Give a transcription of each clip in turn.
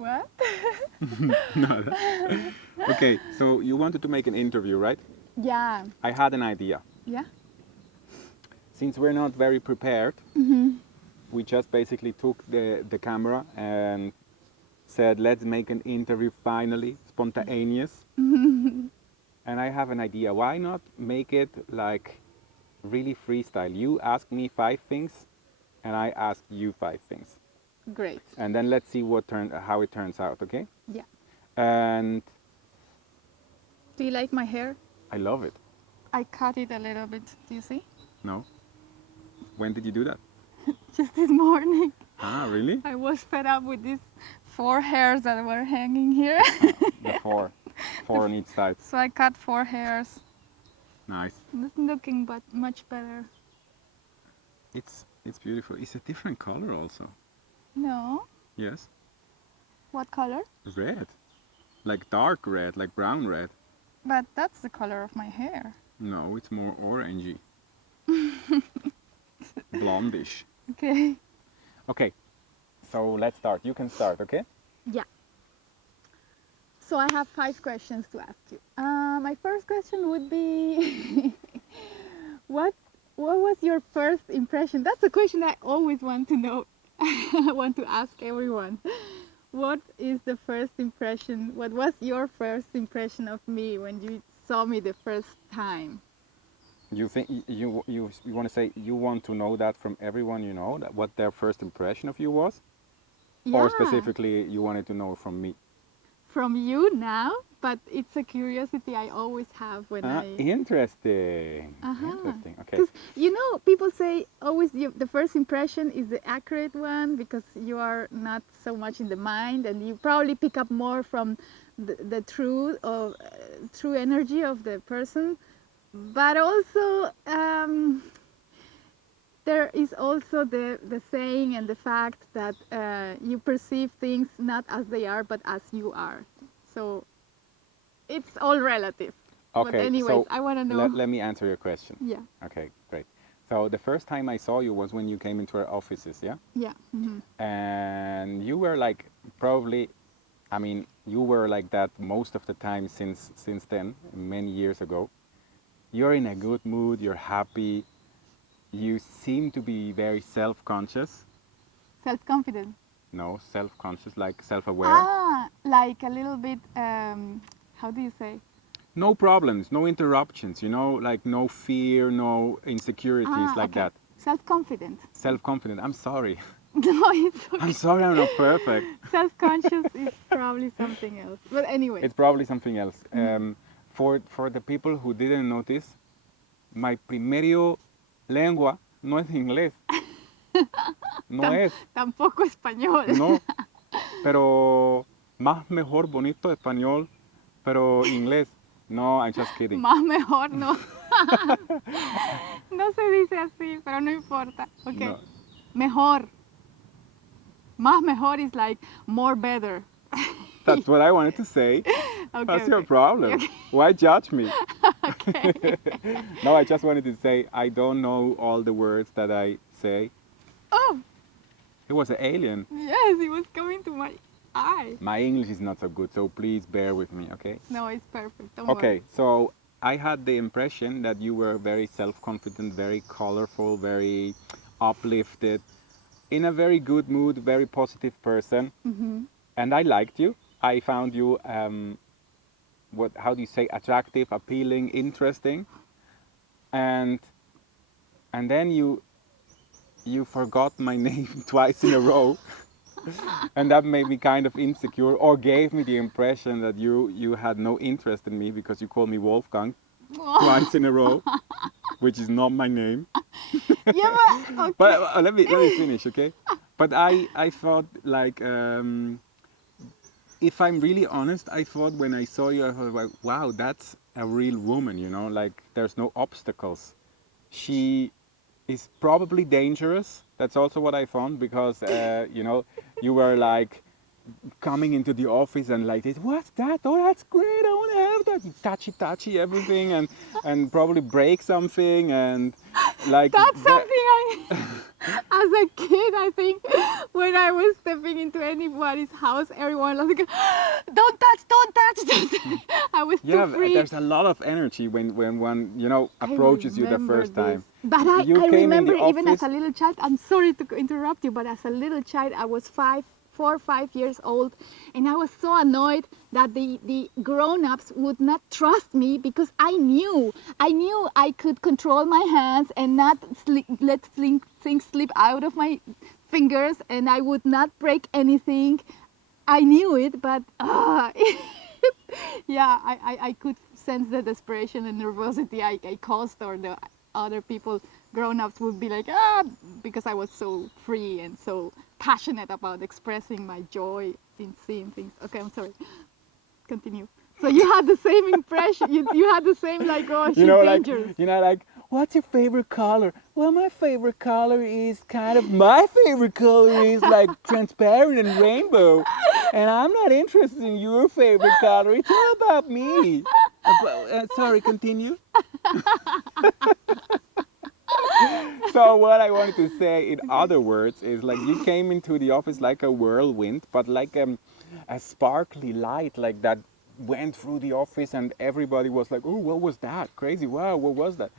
What? No. Okay, so you wanted to make an interview, right? Yeah. I had an idea. Yeah. Since we're not very prepared, Mm-hmm. we just basically took the camera and said, let's make an interview finally, spontaneous. And I have an idea. Why not make it like really freestyle? You ask me 5 things, and I ask you 5 things. Great. And then let's see how it turns out, okay? Yeah. And Do you like my hair? I love it. I cut it a little bit. Do you see? No? When did you do that? Just this morning. Ah, really? I was fed up with these 4 hairs that were hanging here. The four. Four on each side. So I cut 4 hairs. Nice. It's looking but much better. It's beautiful. It's a different color also. No. Yes. What color? Red. Like dark red, like brown red. But that's the color of my hair. No, it's more orangey. Blondish. Okay. Okay, so let's start. You can start, okay? Yeah. So I have 5 questions to ask you. My first question would be, what was your first impression? That's a question I always want to know. I want to ask everyone. What is the first impression? What was your first impression of me when you saw me the first time? You think you want to say you want to know that from everyone you know, that what their first impression of you was? Yeah. Or specifically you wanted to know from me? From you now, but it's a curiosity I always have when Interesting. Uh-huh. Interesting. Okay. Because you know, people say always the first impression is the accurate one because you are not so much in the mind, and you probably pick up more from the true energy of the person. But also, there is also the saying and the fact that you perceive things not as they are, but as you are. So it's all relative. Okay. But anyways, so I want to know. let me answer your question. Yeah. Okay, great. So the first time I saw you was when you came into our offices, yeah? Yeah. Mm-hmm. And you were like probably, I mean, you were like that most of the time since then, many years ago. You're in a good mood, you're happy, you seem to be very self-conscious. Self-confident. No, self-conscious, like self-aware. Ah, like a little bit. How do you say? No problems, no interruptions, you know, like no fear, no insecurities, like okay. that. Self-confident. Self-confident, I'm sorry. No, it's okay. I'm sorry I'm not perfect. Self-conscious is probably something else. But anyway. It's probably something else. For the people who didn't notice, my primero lengua no es inglés. No es. Tampoco español. No. Pero más mejor bonito español, pero inglés. No, I'm just kidding. Más mejor no. No se dice así, pero no importa. Okay. No. Mejor. Más mejor is like more better. That's what I wanted to say. Okay, That's your okay. problem. Okay. Why judge me? Okay. No, I just wanted to say I don't know all the words that I say. Oh, It was an alien. yes, it was coming to my eye. My English is not so good, so please bear with me, okay? No, it's perfect. Don't Okay, worry. so I had the impression that you were very self-confident, very colorful, very uplifted, in a very good mood, very positive person. Mm-hmm. And I liked you. I found you, how do you say, attractive, appealing, interesting. And then you forgot my name twice in a row. And that made me kind of insecure, or gave me the impression that you had no interest in me because you called me Wolfgang twice in a row, which is not my name. Yeah, but okay. But let me finish, okay? But I thought like, if I'm really honest, I thought when I saw you, I thought like, wow, that's a real woman, you know, like there's no obstacles. She is probably dangerous. That's also what I found because, you know, you were like coming into the office and like this, what's that? Oh, that's great, I want to have that. Touchy everything and probably break something and Like That's that. something as a kid, I think, when I was stepping into anybody's house, everyone was like, don't touch, don't touch, don't touch. I was too Yeah, freaked. there's a lot of energy when one I approaches you the remember first this. time. But You I came in remember the even as office. a little child, I'm sorry to interrupt you, but as a little child, I was 4 or 5 years old, and I was so annoyed that the grown-ups would not trust me because I knew I could control my hands and not let things slip out of my fingers, and I would not break anything. I knew it, but yeah, I could sense the desperation and nervosity I caused, or the other people, grown-ups, would be like, because I was so free and so passionate about expressing my joy in seeing things. Okay, I'm sorry. Continue. So you had the same impression. You had the same, like, oh, You she's know, like dangerous. like, what's your favorite color? Well, my favorite color is kind of my favorite color is like transparent and rainbow, and I'm not interested in your favorite color. It's all about me. Sorry, continue. So what I wanted to say, in Okay. other words, is like you came into the office like a whirlwind, but like a sparkly light, like that went through the office, and everybody was like, "Oh, what was that? Crazy! Wow, what was that?"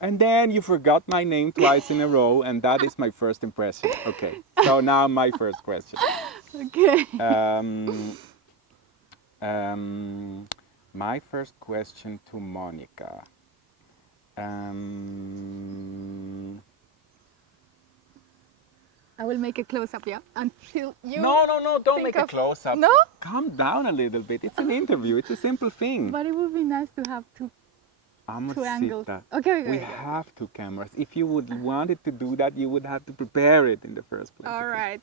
And then you forgot my name twice in a row, and that is my first impression. Okay, so now my first question. Okay. Um, um, my first question to Monica. Um, I will make a close-up, yeah, until you No, no, no, don't think make a of. close up. No? Calm down a little bit. It's an interview, it's a simple thing. But it would be nice to have two angles. Amorcita, Okay, we okay, okay, okay. have two cameras. If you would wanted to do that, you would have to prepare it in the first place, All okay? right.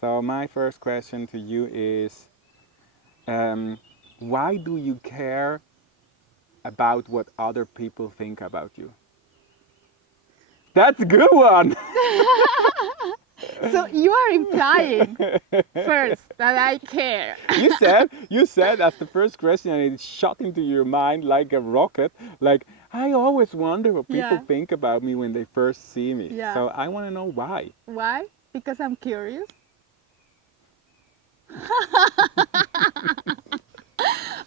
So my first question to you is, um, why do you care about what other people think about you? That's a good one. So you are implying first that I care. You said as the first question, and it shot into your mind like a rocket, like, I always wonder what people Yeah, think about me when they first see me, yeah. so I want to know why. Why? Because I'm curious.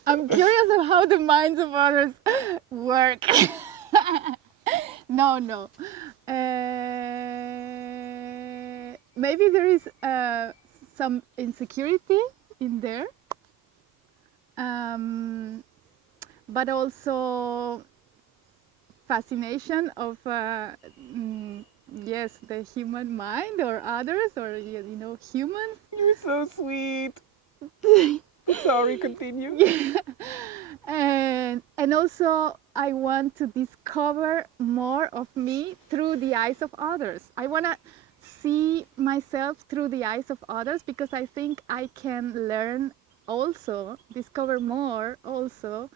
I'm curious of how the minds of others work. No, no. Maybe there is some insecurity in there, um, but also fascination of yes, the human mind or others, or humans. You're so sweet. Sorry, continue. And also I want to discover more of me through the eyes of others. I want to see myself through the eyes of others, because I think I can learn, also discover more also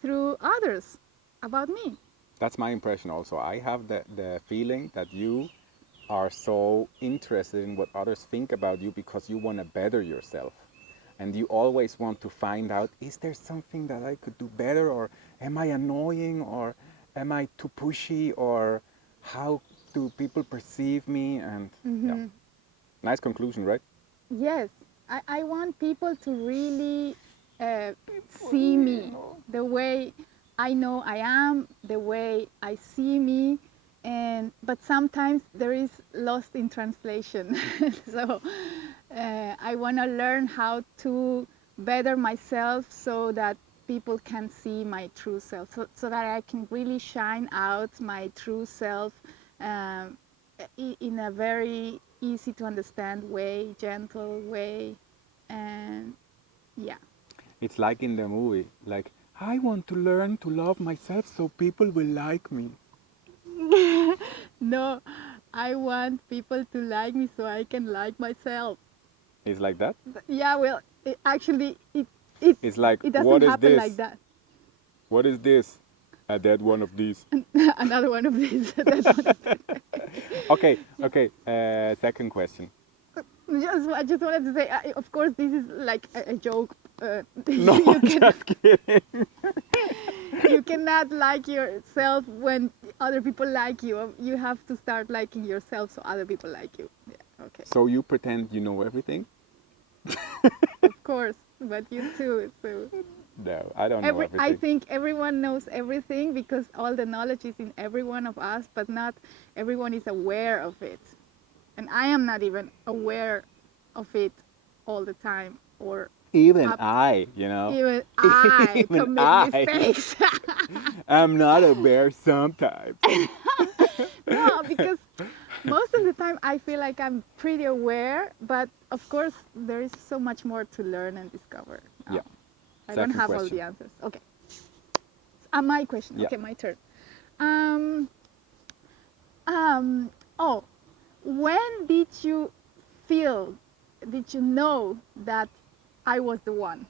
through others about me. That's my impression also. I have the feeling that you are so interested in what others think about you because you want to better yourself. And you always want to find out, is there something that I could do better, or am I annoying, or am I too pushy, or how do people perceive me? And yeah, Hmm. nice conclusion, right? Yes, I want people to really People see really me know. the way I know I am, the way I see me, but sometimes there is lost in translation. So I want to learn how to better myself so that people can see my true self, so that I can really shine out my true self, um, in a very easy to understand way, gentle way, and yeah. It's like in the movie, like, I want to learn to love myself so people will like me. No, I want people to like me so I can like myself. It's like that. Yeah, well, actually, it It's like, it what doesn't is happen like this? that. What is this? A dead one of these. Another one of these. That one of these. Okay, Yeah. okay. Second question. I just wanted to say, of course, this is like a joke. No, You can just kidding. you cannot like yourself when other people like you. You have to start liking yourself so other people like you. Yeah, okay. So you pretend you know everything? Of course, but you too. So No, I don't know I everything. think everyone knows everything because all the knowledge is in every one of us, but not everyone is aware of it. And I am not even aware of it all the time or Even up. I, you know. Even I Even commit I. mistakes. I'm not aware sometimes. No, because most of the time I feel like I'm pretty aware, but of course there is so much more to learn and discover. Yeah. I don't Second have all question. the answers. Okay. My question. Yeah. Okay, my turn. Um, oh, when did you feel, did you know that I was the one,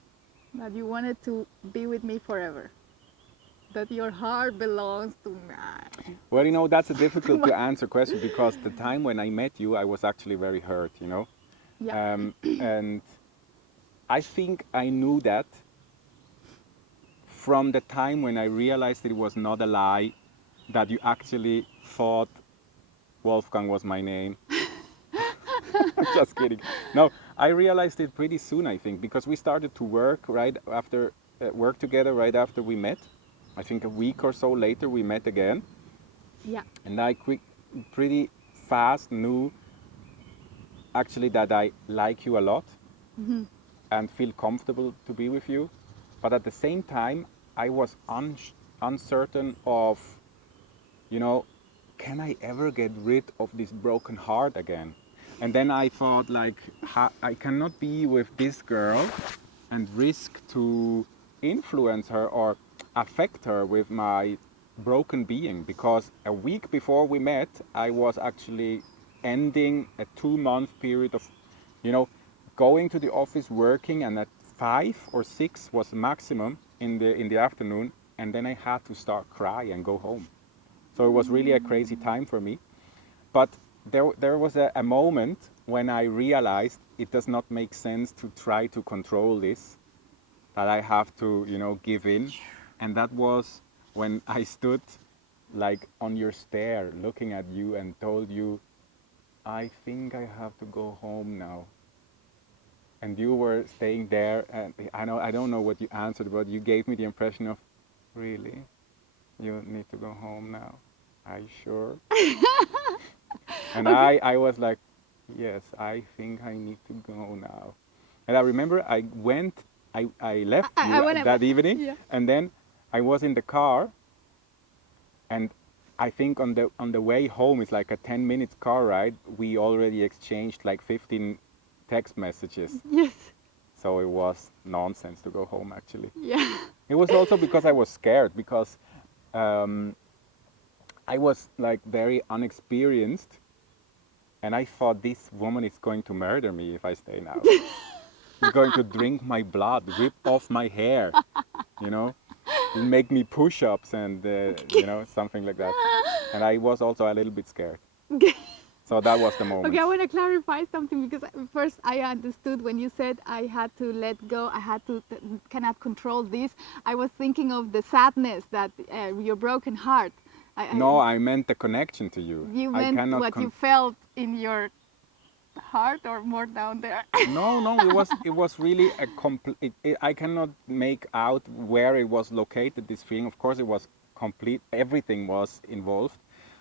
that you wanted to be with me forever, that your heart belongs to me? Well, you know, that's a difficult to answer question because the time when I met you, I was actually very hurt, you know. Yeah. And I think I knew that from the time when I realized it was not a lie, that you actually thought Wolfgang was my name. Just kidding. No, I realized it pretty soon, I think, because we started to work right after work together right after we met. I think a week or so later we met again, Yeah. and I pretty fast knew actually that I like you a lot and feel comfortable to be with you. But at the same time, I was uncertain of, you know, can I ever get rid of this broken heart again? And then I thought, like, I cannot be with this girl and risk to influence her or affect her with my broken being, because a week before we met, I was actually ending a 2 month period of, you know, going to the office, working, and at 5 or 6 was the maximum in the afternoon, and then I had to start cry and go home. So it was really a crazy time for me. But there was a moment when I realized it does not make sense to try to control this, that I have to, you know, give in. And that was when I stood like on your stair looking at you and told you, I think I have to go home now. And you were staying there, and I don't know what you answered, but you gave me the impression of, really? You need to go home now? Are you sure? And Okay. I was like, yes, I think I need to go now. And I remember I left I you want to. that evening, Yeah. and then I was in the car, and I think on the way home, it's like a 10 minutes car ride. We already exchanged like 15 text messages. Yes. So it was nonsense to go home actually. Yeah. It was also because I was scared, because um, I was like very unexperienced, and I thought this woman is going to murder me if I stay now. She's going to drink my blood, rip off my hair, you know, make me push-ups and something like that. And I was also a little bit scared. So that was the Okay, moment. I want to clarify something because first I understood when you said I had to let go, I had to cannot control this. I was thinking of the sadness that your broken heart. No, I meant the connection to you. You I meant cannot. what you felt in your heart or more down there. No, no, it was really a complete. I cannot make out where it was located. This feeling, of course, it was complete. Everything was involved,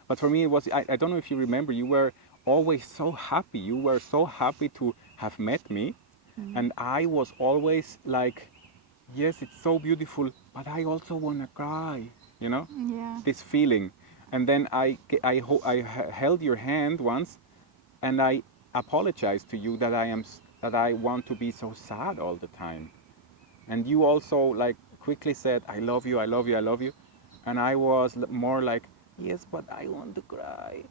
but for me, it was. I don't know if you remember. You were always so happy. You were so happy to have met me, and I was always like, yes, it's so beautiful, but I also wanna cry. You know, Yeah. this feeling, and then I held your hand once, and I apologize to you that that I want to be so sad all the time. And you also like quickly said, I love you, I love you, I love you. And I was more like, yes, but I want to cry.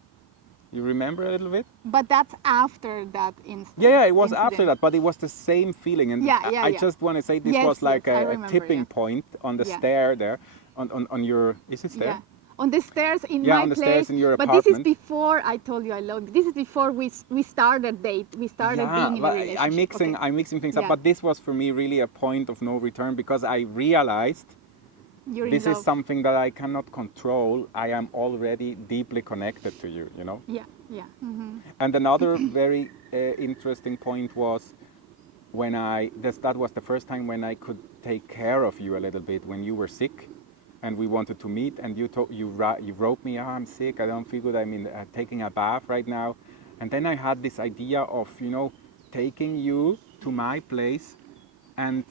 You remember a little bit? But that's after that Yeah, it was after incident. that, but it was the same feeling. And Yeah, yeah, I yeah. just want to say this Yes, was yes, like I a remember. tipping Yeah, point on the yeah, stair there, on your, is it stair? yeah. On the stairs in Yeah, my on the place. stairs in your But this is apartment. before I told you I love you. This is before we started date. We started Yeah, being in a but relationship. Okay. I'm mixing things up. Yeah. But this was for me really a point of no return, because I realized You're in this is love. something that I cannot control. I am already deeply connected to you, you know? Yeah, yeah. And another very interesting point was when that was the first time when I could take care of you a little bit when you were sick, and we wanted to meet, and you wrote me, I'm sick, I don't feel good, I'm taking a bath right now, and then I had this idea of taking you to my place and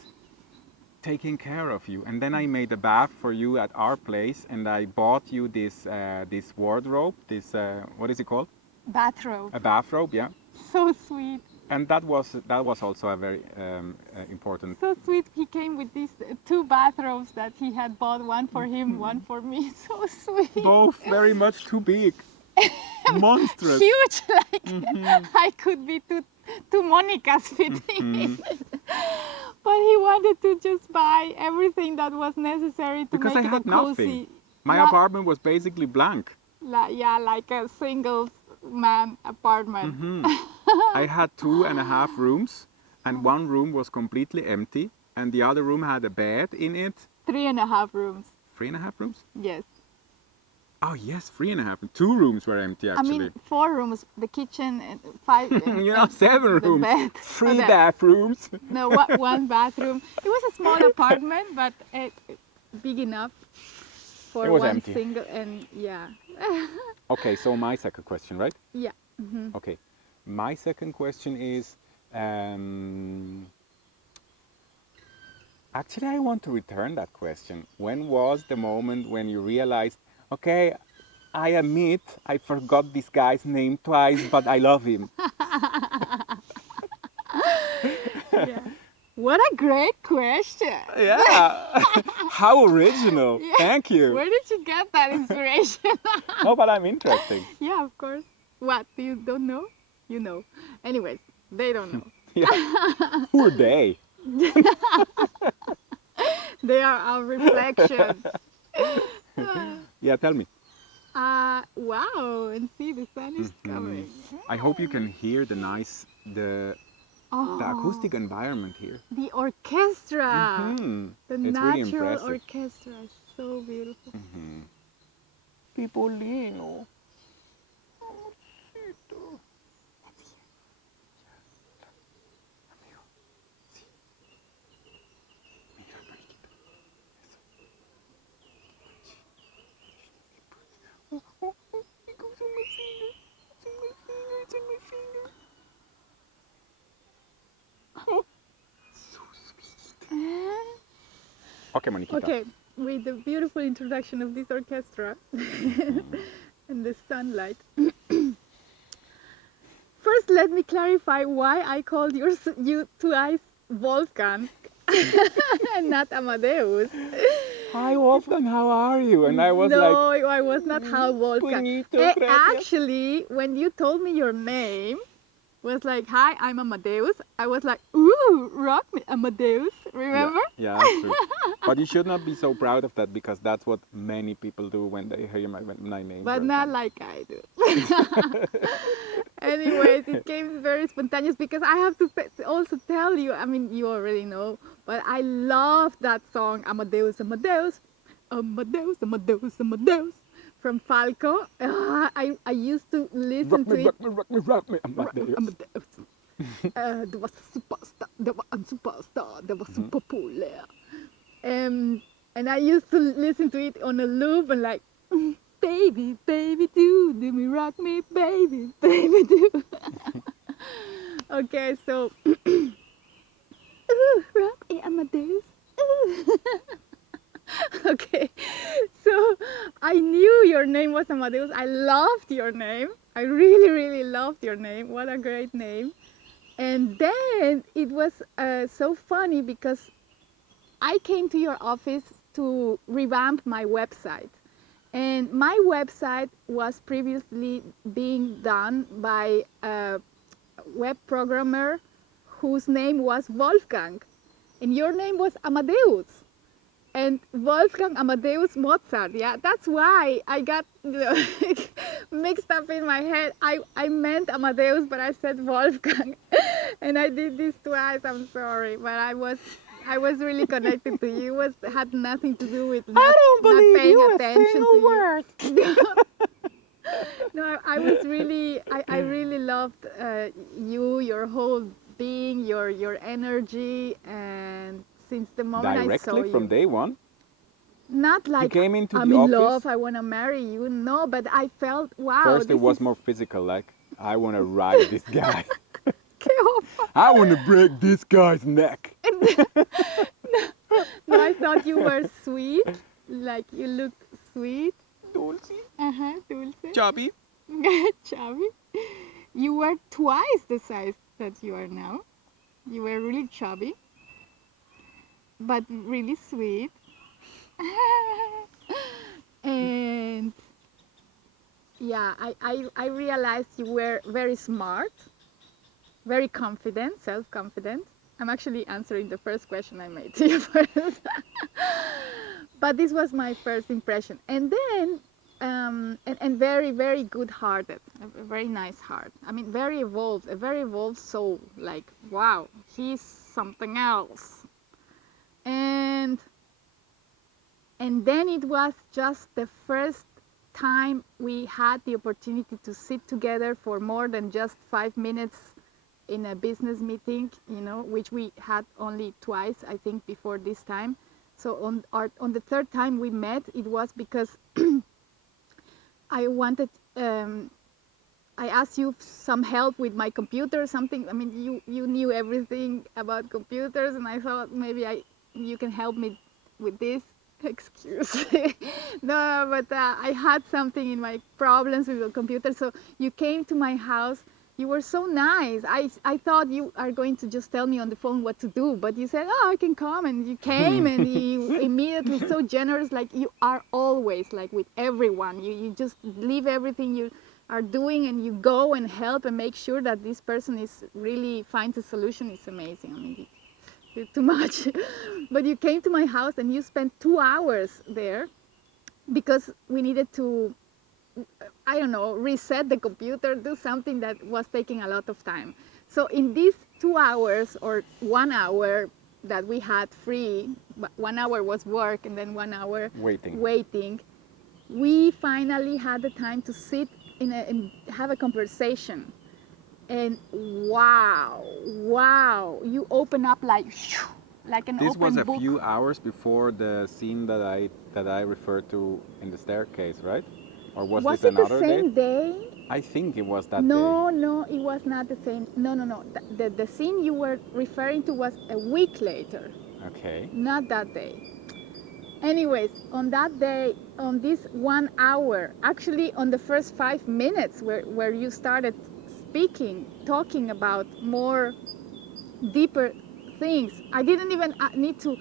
taking care of you, and then I made a bath for you at our place, and I bought you this wardrobe, this what is it called? Bathrobe. A bathrobe, yeah. So sweet. And that was also a very important. So sweet. He came with these two bathrobes that he had bought, one for him, one for me. So sweet. Both very much too big, monstrous. Huge, like I could be two Monicas fitting in. But he wanted to just buy everything that was necessary to Because make I it had a cozy. nothing. My La- apartment was basically blank. yeah, like a single man apartment. I had 2.5 rooms, and one room was completely empty, and the other room had a bed in it. 3.5 rooms. 3.5 rooms? Yes. Oh yes, 3.5. 2 rooms were empty I actually. mean, 4 rooms, the kitchen, and 5. You know, 7 the rooms, bed. 3 the- bathrooms. No, one bathroom. It was a small apartment, but big enough for It was one empty. single. And yeah, Okay, so my second question, right? yeah. Okay, my second question is, um, actually, I want to return that question. When was the moment when you realized, okay, I admit I forgot this guy's name twice, but I love him? Yeah. What a great question. Yeah, how original. Yeah. Thank you. Where did you get that inspiration? Oh, but I'm interesting. Yeah, of course. What? You don't know? You know. Anyways, they don't know. Yeah. Who are they? They are our reflection. Yeah, tell me. Wow, and see the sun is coming. I hope you can hear the Oh, acoustic environment here. the orchestra. The It's really natural impressive. orchestra is so beautiful. Pipolino. Okay, Moniquita. Okay, with the beautiful introduction of this orchestra and the sunlight. First, let me clarify why I called you twice Wolfgang and not Amadeus. Hi Wolfgang, how are you? And I was No, like, I was not how Wolfgang. Bonito, gracias. Actually, when you told me your name, was like, hi, I'm Amadeus. I was like, ooh, rock me, Amadeus. Remember? Yeah, that's true. But you should not be so proud of that, because that's what many people do when they hear my name. But not like I do. Anyways, it came very spontaneous because I have to also tell you, I mean, you already know, but I love that song, Amadeus, Amadeus, Amadeus, Amadeus, Amadeus, from Falco. I used to listen to it. Rock me, Amadeus. Amadeus. Det var superstar, det var en superstar, det var superpopulär. And I used to listen to it on a loop and like, baby, baby, do me, rock me, baby, baby, do. Okay, so, rock me, Amadeus. Okay, so I knew your name was Amadeus. I loved your name. I really, really loved your name. What a great name. And then it was so funny because I came to your office to revamp my website. And my website was previously being done by a web programmer whose name was Wolfgang. And your name was Amadeus. And Wolfgang Amadeus Mozart, yeah, that's why I got mixed up in my head. I meant Amadeus, but I said Wolfgang. And I did this twice, I'm sorry. But I was I was really connected to you. It was had nothing to do with I don't not believe paying you a attention to single you. word. No, I was really, I really loved you, your whole being, your energy, and since the moment I saw Directly from you, day one, not you like came into I'm the in love, office. I want to marry you, no, but I felt, wow, First, it this is was more physical, like, I want to ride this guy. Keopa. I want to break this guy's neck. No, I thought you were sweet, like you look sweet. Dulce, Dulce. chubby. Chubby. You were twice the size that you are now. You were really chubby, but really sweet. And yeah, I realized you were very smart, very confident, self-confident. I'm actually answering the first question I made to you first. But this was my first impression. And then, and very, very good-hearted, a very nice heart. I mean, very evolved, a very evolved soul. Like, wow, he's something else. And and then it was just the first time we had the opportunity to sit together for more than just 5 minutes in a business meeting, which we had only twice, I think, before this time. So on the third time we met, it was because I wanted, I asked you some help with my computer, something. I mean, you knew everything about computers, and I thought maybe you can help me with this. Excuse me. No, but I had something in my problems with the computer, so you came to my house. You were so nice. I thought you are going to just tell me on the phone what to do, but you said, "Oh, I can come," and you came, and you immediately so generous, like you are always, like with everyone. You just leave everything you are doing, and you go and help and make sure that this person is really finds a solution. It's amazing. I mean, you're too much. But you came to my house and you spent 2 hours there because we needed to, I don't know, reset the computer, do something that was taking a lot of time. So in these 2 hours or 1 hour that we had free, 1 hour was work and then 1 hour Waiting. waiting, we finally had the time to sit and have a conversation. And wow, you open up like an This was open a book. few hours before the scene that I referred to in the staircase, right? Or was Was this it the another day? same day? I think it was that day. No, it was not the same. No. The scene you were referring to was a week later, Okay. not that day. Anyways, on that day, on this 1 hour, actually on the first 5 minutes where you started speaking, talking about more deeper things, I didn't even need to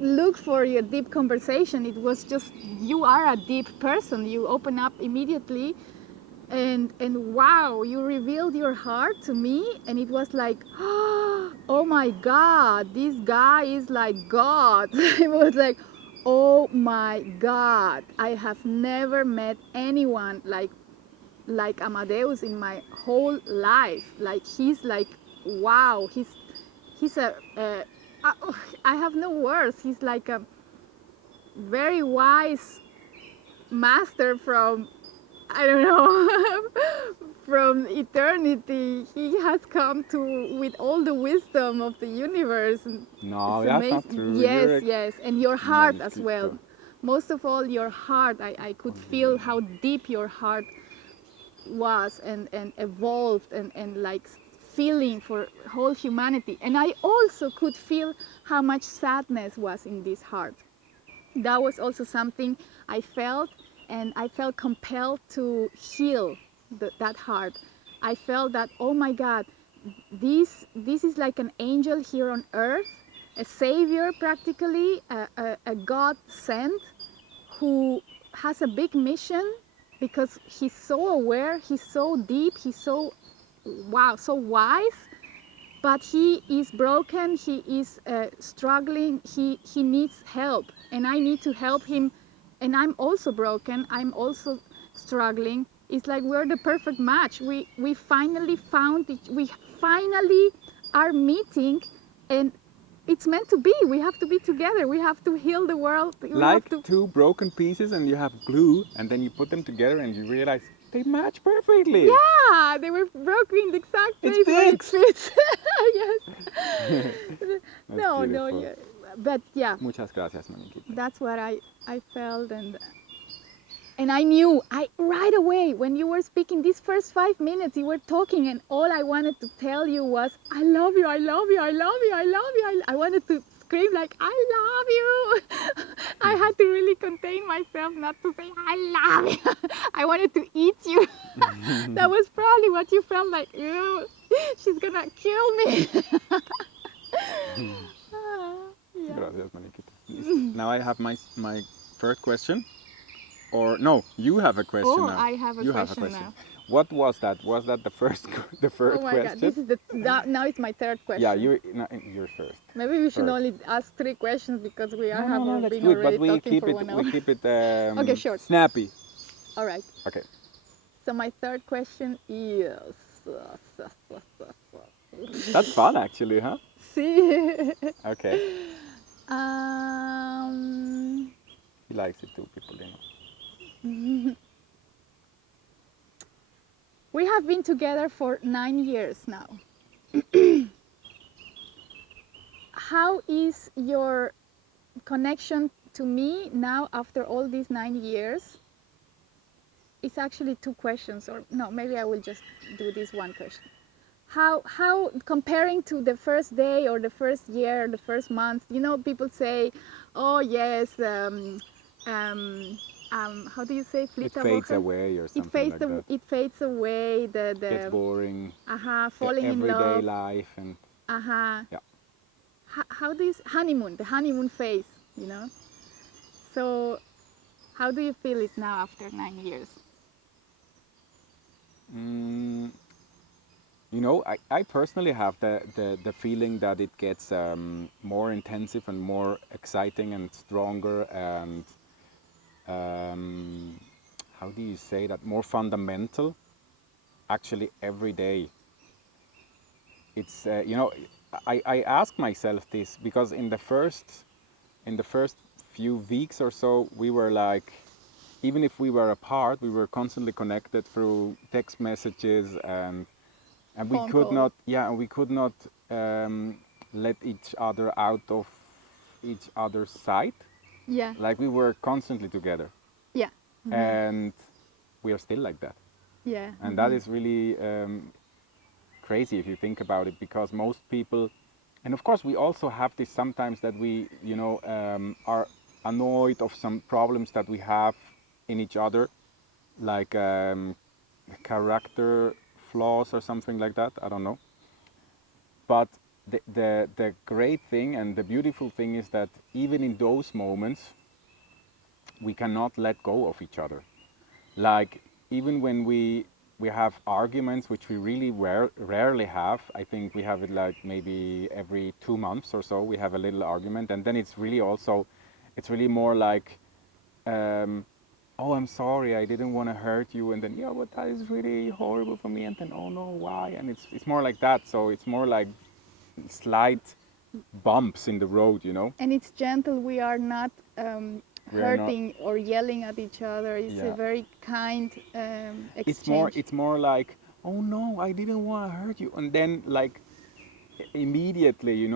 look for your deep conversation. It was just, you are a deep person. You open up immediately, and wow, you revealed your heart to me, and it was like, oh my God, this guy is like God. It was like, oh my God, I have never met anyone like Amadeus in my whole life. Like, he's like, wow, he's I have no words. He's like a very wise master from, I don't know, from eternity. He has come to with all the wisdom of the universe. No, It's that's not amazing. true. Yes, You're a yes, and your heart as well. maldito. Most of all, your heart. I could feel how deep your heart was, and evolved, and like feeling for whole humanity. And I also could feel how much sadness was in this heart. That was also something I felt, and I felt compelled to heal that heart. I felt that, oh my God, this is like an angel here on earth, a savior practically, a God sent, who has a big mission because he's so aware, he's so deep, he's so, wow, so wise, but he is broken, he is struggling, he needs help, and I need to help him. And I'm also broken, I'm also struggling. It's like we're the perfect match. We finally found it. We finally are meeting, and it's meant to be. We have to be together. We have to heal the world. We have Like to. two broken pieces, and you have glue, and then you put them together, and you realize they match perfectly. Yeah, they were broken in the exact It place where it fits. fits. Yes. That's No, no, beautiful. yeah. But yeah, Muchas gracias, Maniquita. that's what I felt, and I knew I right away when you were speaking these first 5 minutes you were talking and all I wanted to tell you was I love you, I love you, I love you, I love you. I wanted to scream like I love you. I had to really contain myself not to say I love you. I wanted to eat you. That was probably what you felt like. Ew, she's gonna kill me. Yeah. Gracias, Maniquita. Now I have my third question. Or no, you have a question Oh, now. I have a You have a question question. now. What was that? Was that the first, the Oh third my God, this question? is now it's my third Yeah, question. you're first. Maybe we should Third. only ask 3 questions because we are No, no, no. have Let's been do it, but already talking for one we hour. keep it Okay, short. snappy. All right. Okay. So my third question is. That's fun, actually, huh? See. Okay. um. He likes it too, people, you know. We have been together for 9 years now. How is your connection to me now after all these 9 years? It's actually 2 questions, or no, maybe I will just do this one question. How comparing to the first day or the first year, the first month, people say, oh yes, how do you say, It flita fades Woche? away or something like that. It fades away, Gets boring. The falling in everyday love, life and yeah. how do you, honeymoon, the honeymoon phase, you know? So how do you feel it now after 9 years? Mm, You know, I personally have the feeling that it gets more intensive and more exciting and stronger and um, how do you say that, more fundamental actually every day. It's I ask myself this because in the first few weeks or so we were like, even if we were apart, we were constantly connected through text messages and we Phone could call. not, yeah, we could not let each other out of each other's sight. Yeah. Like we were constantly together, Yeah. and we are still like that. Yeah. And that is really crazy if you think about it, because most people, and of course we also have this sometimes that we, are annoyed of some problems that we have in each other, like character flaws or something like that. I don't know. But the great thing and the beautiful thing is that even in those moments, we cannot let go of each other. Like even when we have arguments, which we really rarely have. I think we have it like maybe every 2 months or so. We have a little argument, and then it's really more like, oh, I'm sorry, I didn't want to hurt you, and then yeah, but that is really horrible for me, and then oh no, why? And it's more like that. So it's more like slight bumps in the road, you know. And it's gentle. We are not We are not. hurting or yelling at each other. It's a Yeah. very kind It's more. exchange. It's more like, oh no, I didn't want to hurt you, and then like immediately,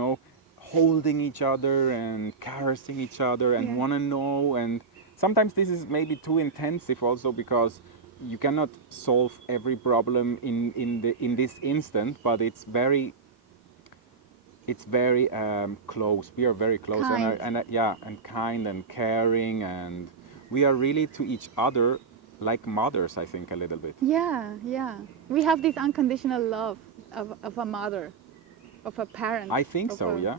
holding each other and caressing each other and Yeah. want to know. And sometimes this is maybe too intensive also because you cannot solve every problem in this instant, but it's very close. We are very close, and Kind. yeah, and kind and caring, and we are really to each other like mothers. I think a little bit. Yeah, yeah. We have this unconditional love of a mother, of a parent, I think of so, a yeah,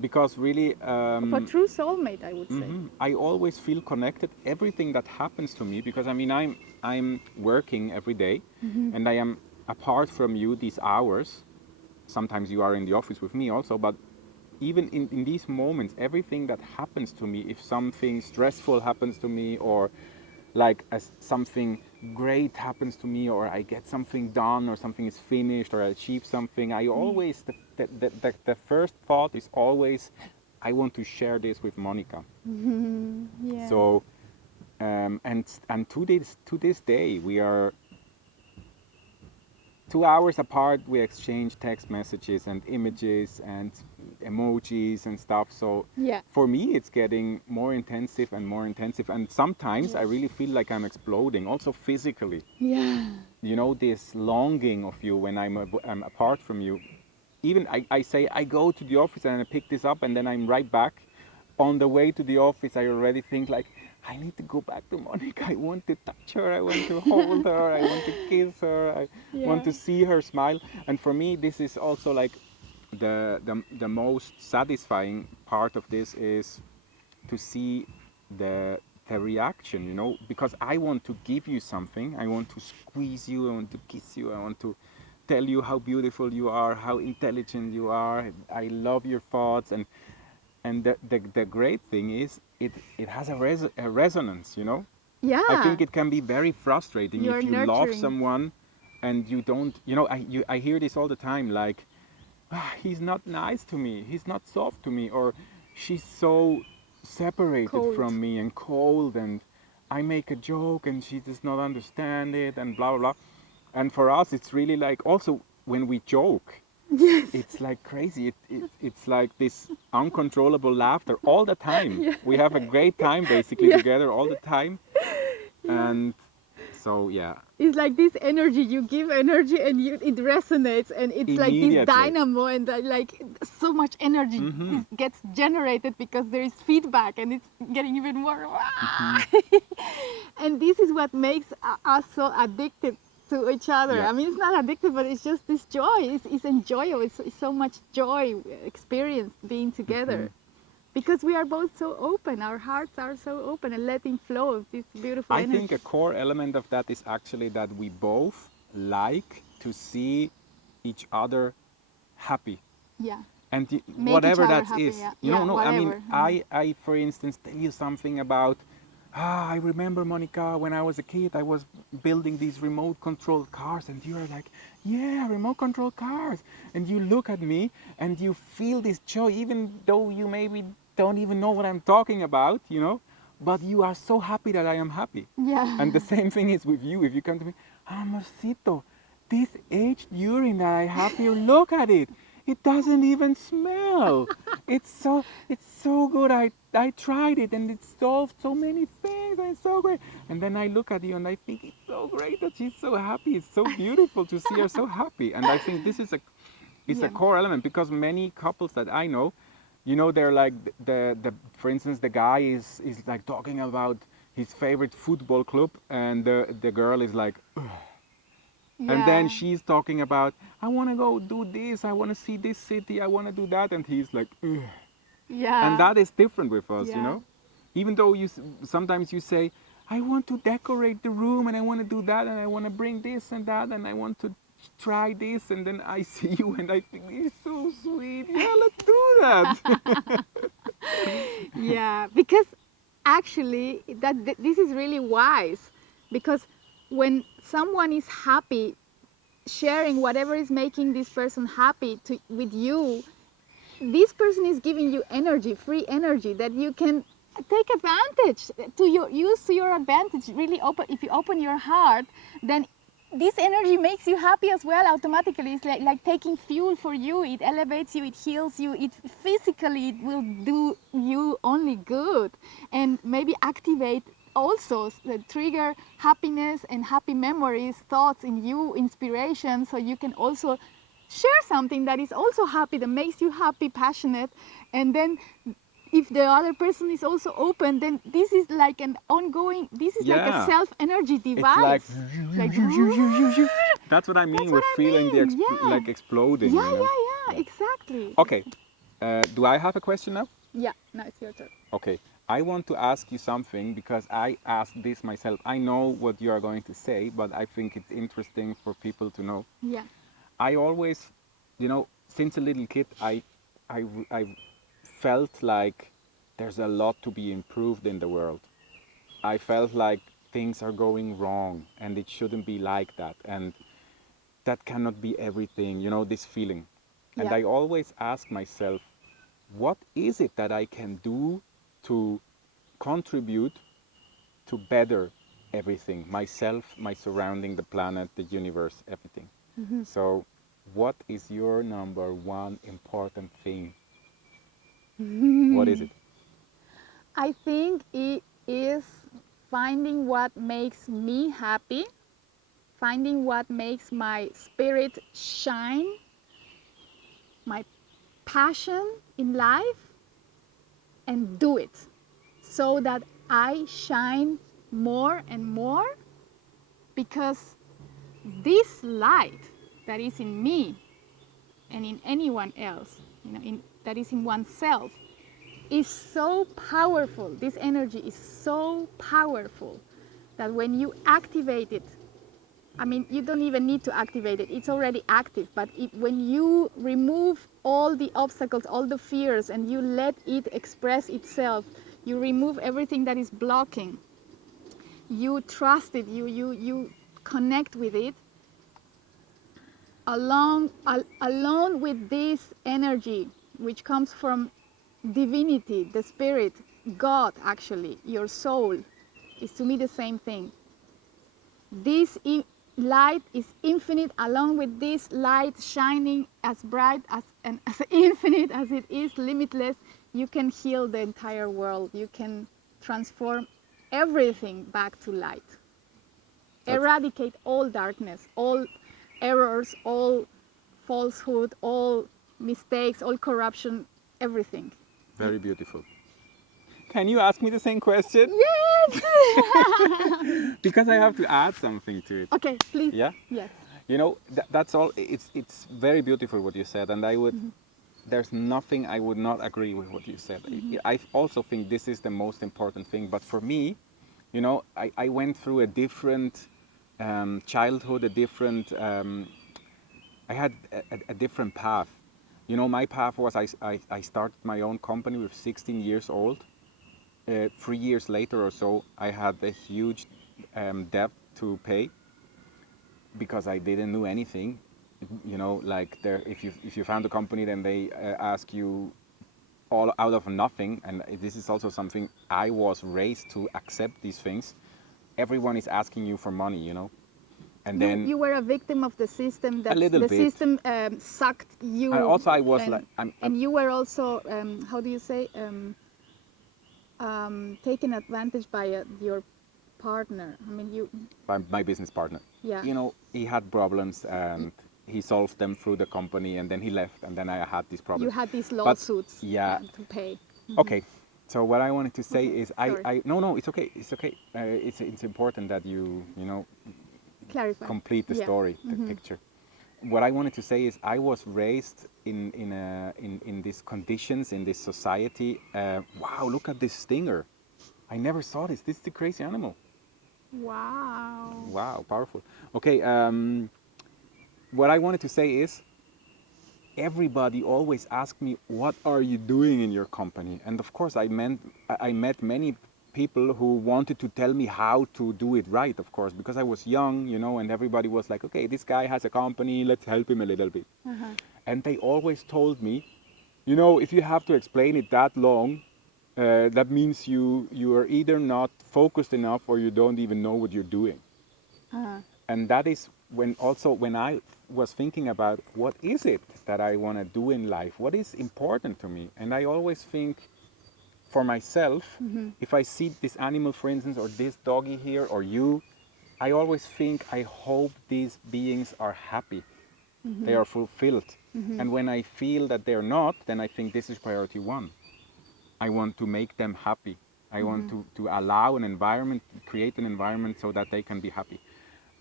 because really, of a true soulmate, I would say. I always feel connected. Everything that happens to me, because I mean, I'm working every day, and I am apart from you these hours. Sometimes you are in the office with me also, but even in these moments, everything that happens to me, if something stressful happens to me, or like as something great happens to me, or I get something done, or something is finished, or I achieve something, I always, the first thought is always, I want to share this with Monica. Yes. So and to this day we are 2 hours apart. We exchange text messages and images and emojis and stuff. So Yeah. for me, it's getting more intensive and more intensive. And sometimes I Yes. really feel like I'm exploding, also physically. Yeah. You know, this longing of you when I'm apart from you. Even I say I go to the office and I pick this up and then I'm right back. On the way to the office, I already think like, I need to go back to Monica. I want to touch her. I want to hold her. I want to kiss her. I want Yeah. to see her smile. And for me, this is also like the most satisfying part of this is to see the the reaction, you know, because I want to give you something. I want to squeeze you. I want to kiss you. I want to tell you how beautiful you are, how intelligent you are. I love your thoughts, and the great thing is it has a resonance, you know. I Yeah. think it can be very frustrating You're if you love nurturing. someone and you don't, you know, I hear this all the time, like, he's not nice to me, he's not soft to me, or she's so separated Cold. from me and cold, and I make a joke and she does not understand it, and blah blah blah. And for us it's really like, also when we joke, Yes. it's like crazy. It's like this uncontrollable laughter all the time. Yeah. We have a great time basically Yeah. together all the time. Yeah. And so, yeah, It's like this energy, you give energy and it resonates, and it's like this immediately. dynamo, and like so much energy Hmm. gets generated because there is feedback, and it's getting even more. Hmm. And this is what makes us so addicted to each other. Yeah. I mean, it's not addicted, but it's just this joy. It's enjoyable. It's so much joy experienced being Hmm. together, because we are both so open. Our hearts are so open and letting flow of this beautiful I energy. think a core element of that is actually that we both like to see each other happy. Yeah. And Make each whatever other that happy. is, Yeah, you know, yeah, no, I mean, whatever. I for instance tell you something about, I remember, Monica, when I was a kid, I was building these remote controlled cars, and you are like, yeah, remote controlled cars, and you look at me and you feel this joy, even though you maybe don't even know what I'm talking about, you know, but you are so happy that I am happy. And the Yeah. same thing is with you. If you come to me, Amorcito, this aged urine that I have here, look at it. It doesn't even smell. It's so good. I tried it and it solved so many things and it's so great. And then I look at you and I think it's so great that she's so happy. It's so beautiful to see her so happy. And I think this is a Yeah. core element, because many couples that I know, you know, they're like the for instance, the guy is like talking about his favorite football club, and the girl is like, ugh. And then Yeah. she's talking about, I want to go do this, I want to see this city, I want to do that, and he's like, ugh. And Yeah. that is different with us, you Yeah. know. Even though sometimes you say, I want to decorate the room and I want to do that and I want to bring this and that and I want to try this, and then I see you and I think it's so sweet. Yeah, let's do that. Yeah. Because actually, this is really wise, because when someone is happy, sharing whatever is making this person happy with you, this person is giving you energy, free energy that you can take advantage to your use to your advantage. Really open. If you open your heart, then this energy makes you happy as well automatically. It's like taking fuel for you. It elevates you, it heals you, it physically it will do you only good, and maybe activate also trigger happiness and happy memories, thoughts in you, inspiration, so you can also share something that is also happy, that makes you happy, passionate. And then if the other person is also open, then this is like an ongoing, this is like a Yeah, self energy it's like, device. Like that's what I mean that's what with I feeling the mean. Yeah. like exploding, Yeah, you know. yeah, yeah, Yeah. exactly. Okay. Do I have a question now? Yeah, now it's your turn. Okay, I want to ask you something because I asked this myself. I know what you are going to say, but I think it's interesting for people to know. Yeah. I always, you know, since a little kid, I felt like there's a lot to be improved in the world. I felt like things are going wrong and it shouldn't be like that, and that cannot be everything, you know, this feeling. And Yeah. I always ask myself, what is it that I can do to contribute to better everything, myself, my surrounding, the planet, the universe, everything. So, what is your number one important thing? What is it? I think it is finding what makes me happy, finding what makes my spirit shine, my passion in life, and do it so that I shine more and more, because this light that is in me and in anyone else, that is in oneself, is so powerful. This energy is so powerful that when you activate it, I mean, you don't even need to activate it. It's already active. But when you remove all the obstacles, all the fears, and you let it express itself, you remove everything that is blocking. You trust it. You connect with it. Along with this energy, which comes from divinity, the spirit, God, actually, your soul, is to me the same thing. This light is infinite. Along with this light shining as bright as and as infinite as it is limitless, you can heal the entire world. You can transform everything back to light. That's Eradicate all darkness, all errors, all falsehood, all mistakes, all corruption, everything. very beautiful. Can you ask me the same question? Yes. Because I have to add something to it. Okay, please. Yeah? Yes. You know, that's all. It's very beautiful what you said, and I would. There's nothing I would not agree with what you said. I also think this is the most important thing. But for me, you know, I went through a different childhood, a different. I had a different path. You know, my path was I started my own company with 16 years old. 3 years later or so, I had a huge debt to pay because I didn't know anything. You know, like there, if you found a company, then they ask you all out of nothing, and this is also something I was raised to accept these things. Everyone is asking you for money, you know, and then You were a victim of the system. a That little the bit. system sucked And you, also, I was like, and you were also how do you say taken advantage by your partner. I mean, you. my business partner. Yeah. You know, he had problems and he solved them through the company, and then he left, and then I had these You problems. had these But lawsuits, yeah, to pay. okay. So what I wanted to say Okay, is, sorry. no, it's okay, it's okay. It's important that you know Clarify. complete the Yeah. story, the picture. What I wanted to say is I was raised in these conditions, in this society. Wow, look at this stinger. I never saw this. This is the crazy animal. Wow. Wow, powerful. Okay, what I wanted to say is everybody always asked me, "What are you doing in your company?" And of course, I met many people who wanted to tell me how to do it right, of course, because I was young, you know, and everybody was like, "Okay, this guy has a company, let's help him a little bit." Uh-huh. And they always told me, "You know, if you have to explain it that long, that means you are either not focused enough or you don't even know what you're doing." Uh-huh. And that is when I was thinking about what is it that I want to do in life, what is important to me, and I always think for myself, if I see this animal, for instance, or this doggy here, or you, I always think I hope these beings are happy, they are fulfilled. And when I feel that they're not, then I think this is priority one. I want to make them happy. I want to allow an environment, create an environment so that they can be happy.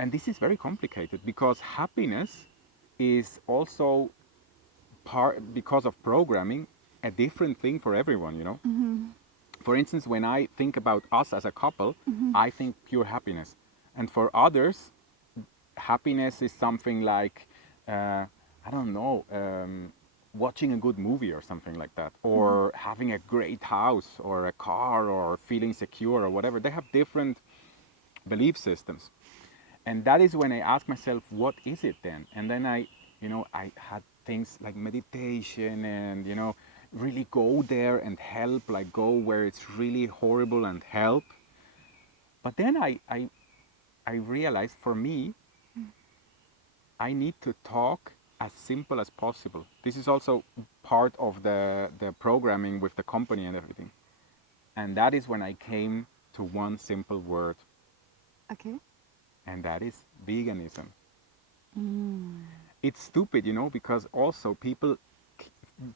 And this is very complicated because happiness is also part, because of programming, a different thing for everyone, you know. For instance, when I think about us as a couple, I think pure happiness. And for others, happiness is something like, I don't know, watching a good movie or something like that, or having a great house or a car or feeling secure or whatever. They have different belief systems. And that is when I ask myself, what is it then? And then I had things like meditation and, you know, really go there and help, like go where it's really horrible and help. But then I realized for me, I need to talk as simple as possible. This is also part of the programming with the company and everything. And that is when I came to one simple word, Okay. and that is veganism. Mm. It's stupid, you know, because also people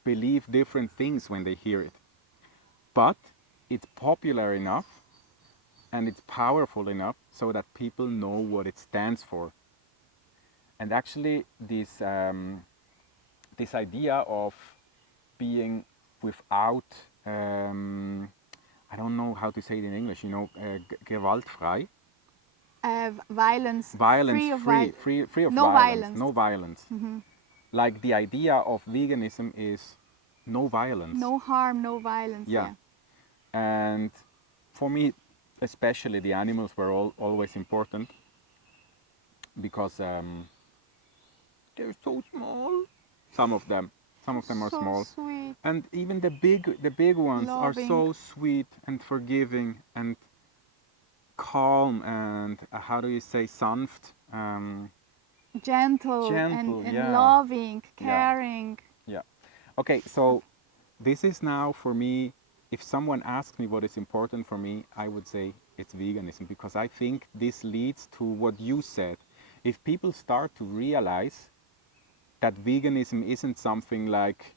believe different things when they hear it. But it's popular enough and it's powerful enough so that people know what it stands for. And actually, this idea of being without, I don't know how to say it in English, you know, gewaltfrei, Violence, violence free of free, violence. free of No violence, violence. no violence. Like the idea of veganism is no violence. No harm, no violence. Yeah. Yeah. And for me, especially the animals were always important because they're so small. Some of them, some of them are So small, sweet, and even the big ones are loving, so sweet and forgiving and calm and how do you say sanft, gentle, gentle. and Yeah, loving, yeah, caring. yeah. Okay, so this is now for me. If someone asks me what is important for me, I would say it's veganism because I think this leads to what you said. If people start to realize that veganism isn't something like,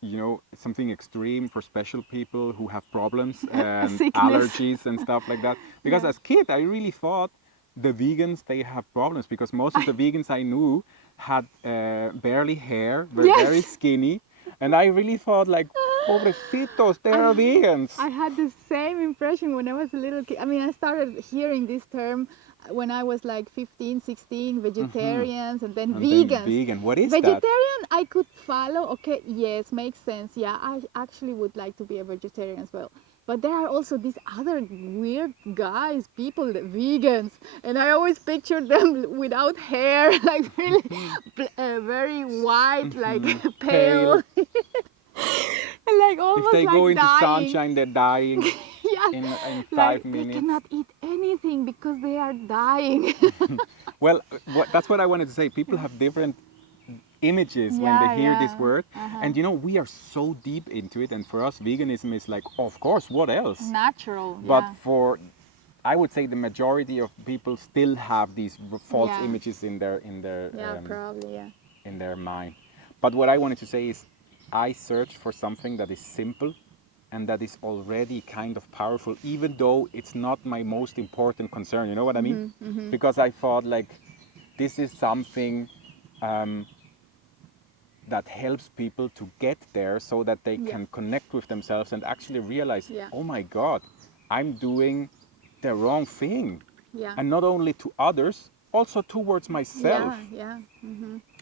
you know, something extreme for special people who have problems A and sickness. allergies and stuff like that. Because Yeah. as kid, I really thought the vegans they have problems because most of the vegans I knew had barely hair, were very Yes. skinny, and I really thought like, pobrecitos, they are vegans. I had the same impression when I was a little kid. I mean, I started hearing this term when I was like 15, 16, Hmm. vegetarians and then And then vegans. vegan, what is that? Vegetarian, I could follow. Okay, yes, makes sense. Yeah, I actually would like to be a vegetarian as well. But there are also these other weird guys, people, vegans, and I always pictured them without hair, like really very white, like Hmm. Pale. pale, and like If almost they go like into dying. sunshine, they're dying Yes, in like five they minutes. cannot eat anything because they are dying. Well, that's what I wanted to say. People have different images when they Yeah, hear this yeah. word. Uh-huh. And you know, we are so deep into it. And for us, veganism is like, of course, what else? Natural, But yeah. for, I would say the majority of people still have these false Yeah. images in their Yeah, probably, yeah. in their mind. But what I wanted to say is, I searched for something that is simple and that is already kind of powerful, even though it's not my most important concern. You know what I mean? Because I thought like this is something um, that helps people to get there so that they Yeah. can connect with themselves and actually realize, Yeah. oh my God, I'm doing the wrong thing. Yeah. And not only to others, also towards myself. Yeah, yeah.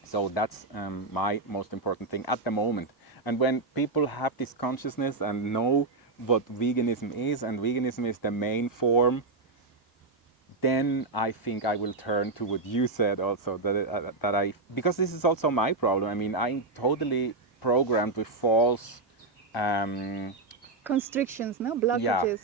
So that's my most important thing at the moment. And when people have this consciousness and know what veganism is, and veganism is the main form, then I think I will turn to what you said also, that I, because this is also my problem. I mean, I'm totally programmed with false, um, Constrictions, no yeah, blockages.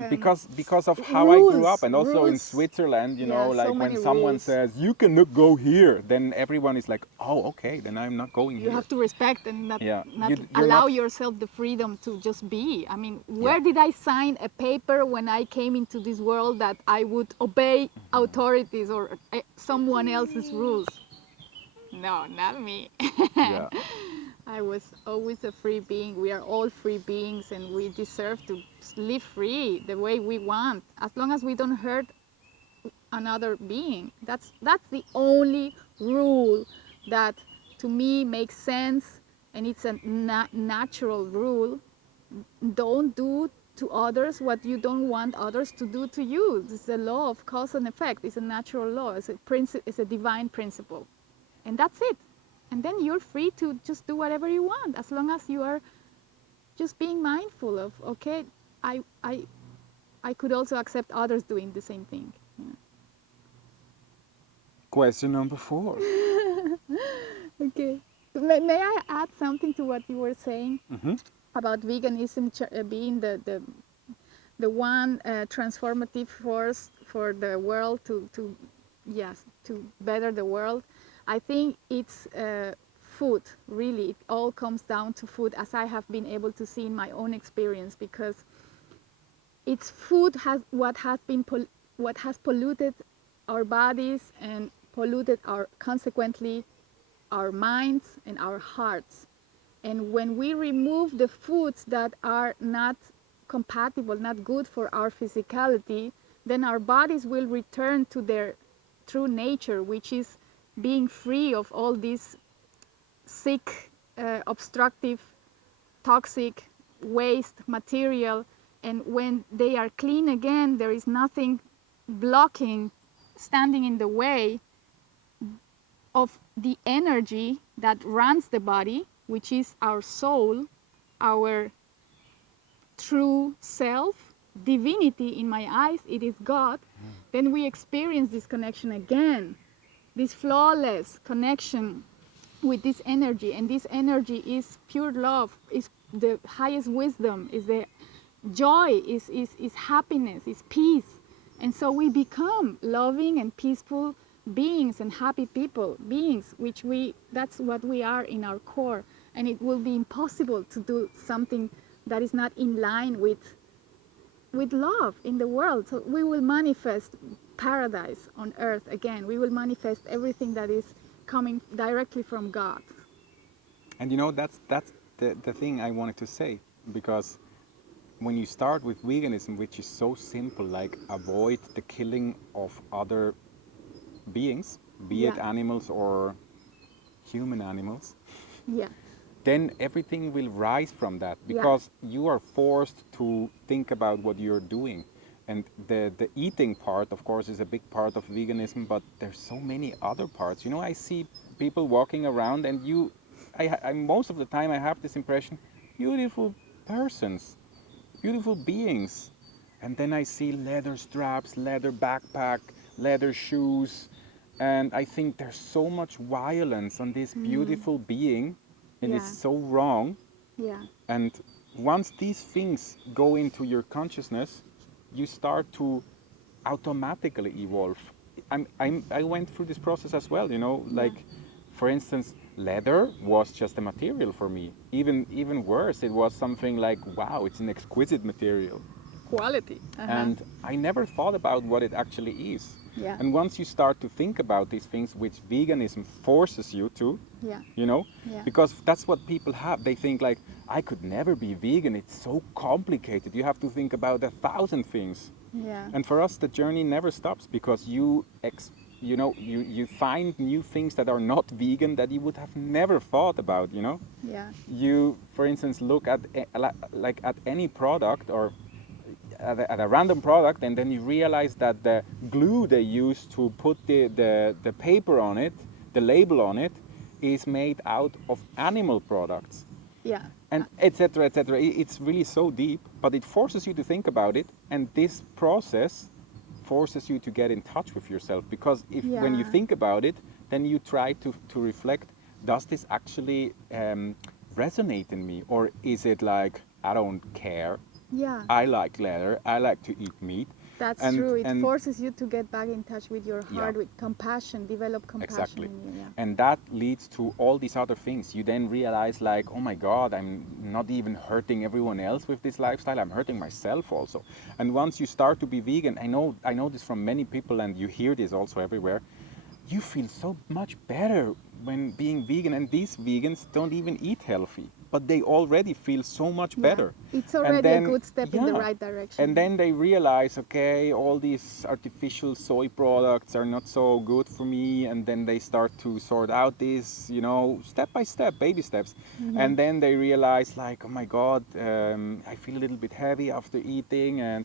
Um, because of how I grew up, rules, and also in rules. Switzerland, you know, Yeah, so like when many someone rules. says you cannot go here, then everyone is like, oh, okay, then I'm not going You here. have to respect and Yeah, not you're allow not. yourself the freedom to just be. I mean, Yeah. where did I sign a paper when I came into this world that I would obey authorities or someone else's rules? No, not me. Yeah. I was always a free being. We are all free beings and we deserve to live free the way we want as long as we don't hurt another being. That's the only rule that to me makes sense, and it's a natural rule. Don't do to others what you don't want others to do to you. It's the law of cause and effect. It's a natural law. It's a divine principle, and that's it. And then you're free to just do whatever you want as long as you are just being mindful of, okay, I I I could also accept others doing the same thing. Question number 4. Okay. May I add something to what you were saying Mm-hmm. about veganism being the one transformative force for the world to yes, to better the world? I think it's food. Really, it all comes down to food, as I have been able to see in my own experience, because it's food has what has polluted our bodies and polluted our consequently our minds and our hearts. And when we remove the foods that are not compatible, not good for our physicality, then our bodies will return to their true nature, which is being free of all these sick, obstructive, toxic waste material. And when they are clean again, there is nothing blocking, standing in the way of the energy that runs the body, which is our soul, our true self, divinity in my eyes, it is God. Then we experience this connection again, this flawless connection with this energy. And this energy is pure love, is the highest wisdom, is the joy, is happiness, is peace. And so we become loving and peaceful beings and happy people, beings, which that's what we are in our core. And it will be impossible to do something that is not in line with love in the world. So we will manifest paradise on earth again. We will manifest everything that is coming directly from God. And you know, that's the thing I wanted to say, because when you start with veganism, which is so simple, like avoid the killing of other beings, be it Yeah, animals or human animals, yeah, then everything will rise from that, yeah. because you are forced to think about what you're doing. And the eating part, of course, is a big part of veganism, but there's so many other parts. You know, I see people walking around, and most of the time I have this impression, beautiful persons, beautiful beings. And then I see leather straps, leather backpack, leather shoes, and I think there's so much violence on this beautiful being, and it's Yeah, so wrong. yeah, And once these things go into your consciousness, you start to automatically evolve. I went through this process as well, you know, yeah. like, for instance, leather was just a material for me. Even worse, it was something like, wow, it's an exquisite material. Quality. Uh-huh. And I never thought about what it actually is. Yeah, And once you start to think about these things, which veganism forces you to, yeah, you know, yeah, because that's what people have. They think like, I could never be vegan. It's so complicated. You have to think about 1,000 things. yeah, And for us, the journey never stops, because you find new things that are not vegan that you would have never thought about. You know, yeah, you, for instance, look at like at any product, or at a random product, and then you realize that the glue they use to put the paper on it, the label on it, is made out of animal products, yeah, and etc., etc. It's really so deep, but it forces you to think about it, and this process forces you to get in touch with yourself, because if when you yeah, think about it, then you try to reflect, does this actually resonate in me, or is it like, I don't care, yeah. I like leather, I like to eat meat, That's and true. It and forces you to get back in touch with your yeah, heart, with compassion, develop compassion exactly. in you. Yeah, And that leads to all these other things. You then realize, like, oh my God, I'm not even hurting everyone else with this lifestyle. I'm hurting myself also. And once you start to be vegan, I know this from many people, and you hear this also everywhere. You feel so much better when being vegan, and these vegans don't even eat healthy, but they already feel so much yeah. better. It's And already a then, good step in the yeah, right and direction. then they realize, okay, all these artificial soy products are not so good for me, and then they start to sort out this, step by step, baby steps. Mm-hmm. And then they realize, like, oh my God, I feel a little bit heavy after eating, and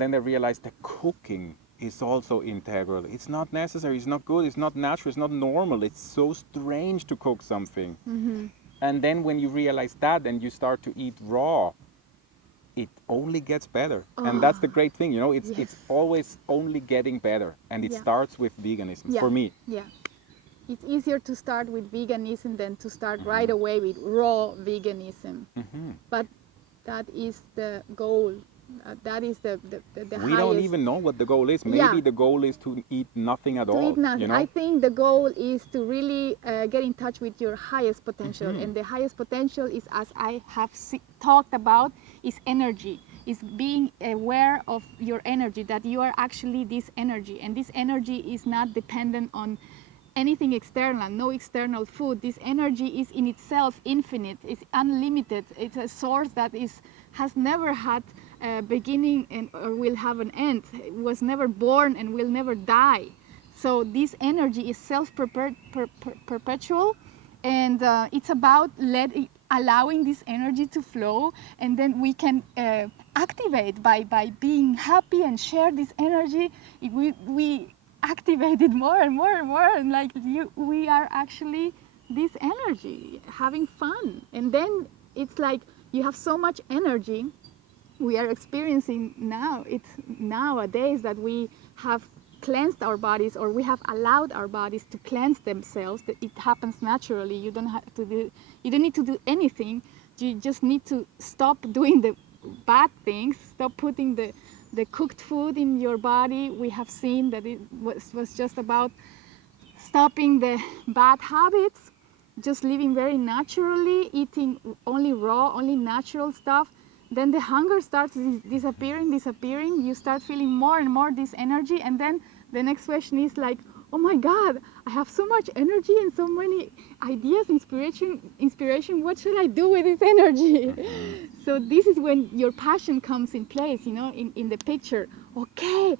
then they realize the cooking is also integral. It's not necessary, it's not good, it's not natural, it's not normal, it's so strange to cook something. Mm-hmm. And then when you realize that and you start to eat raw, it only gets better. And that's the Oh, great thing, it's yes. always only getting better. And it Yeah, starts with veganism yeah, for me. yeah. it's easier to start with veganism than to start right Mhm. away with raw veganism. Mhm. But that is the goal. That is the We don't highest. even know what the goal is. Yeah, Maybe the goal is to eat nothing at to eat all, you nothing. I know? think the goal is to really get in touch with your highest potential, Mhm. and the highest potential is, as I have talked about, is energy. Is being aware of your energy, that you are actually this energy, and this energy is not dependent on anything external, no external food. This energy is in itself infinite, it's unlimited. It's a source that has never had a beginning and or will have an end. It was never born and will never die. So this energy is self-perpetual, and it's about allowing this energy to flow, and then we can activate by being happy and share this energy. We activate it more and more and more, and like we are actually this energy having fun, and then it's like you have so much energy. We are experiencing now, it's nowadays that we have cleansed our bodies, or we have allowed our bodies to cleanse themselves, that it happens naturally. You don't have to do, you don't need to do anything. You just need to stop doing the bad things, stop putting the cooked food in your body. We have seen that it was just about stopping the bad habits, just living very naturally, eating only raw, only natural stuff. Then the hunger starts disappearing. You start feeling more and more this energy, and then the next question is like, oh my God, I have so much energy and so many ideas, inspiration. What should I do with this energy? Mhm. So this is when your passion comes in place, in the picture. Okay,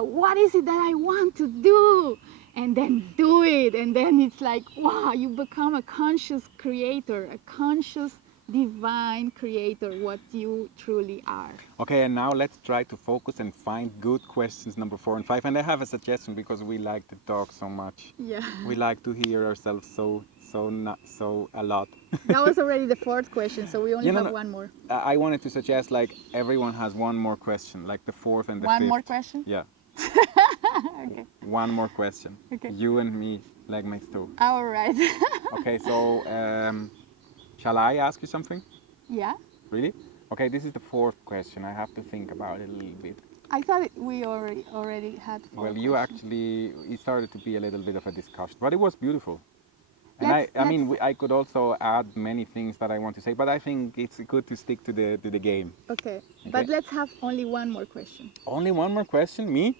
what is it that I want to do? And then do it. And then it's like, wow, you become a conscious creator, a conscious divine creator, what you truly are. Okay, and now let's try to focus and find good questions number 4 and 5. And I have a suggestion because we like to talk so much. Yeah. We like to hear ourselves so not so a lot. That was already the fourth question, so we only You know, have no, one more. I wanted to suggest like everyone has one more question, like the fourth and the One more fifth. question? Yeah, Okay. one more question. Okay. You and me, leg makes two. All right. Okay, so shall I ask you something? Yeah. Really? Okay, this is the fourth question. I have to think about it a little bit. I thought we already had four Well, you questions. actually, it started to be a little bit of a discussion, but it was beautiful. And Let's I let's mean, I could also add many things that I want to say, but I think it's good to stick to the game. Okay, Okay. but let's have only one more question, Only one more question, me?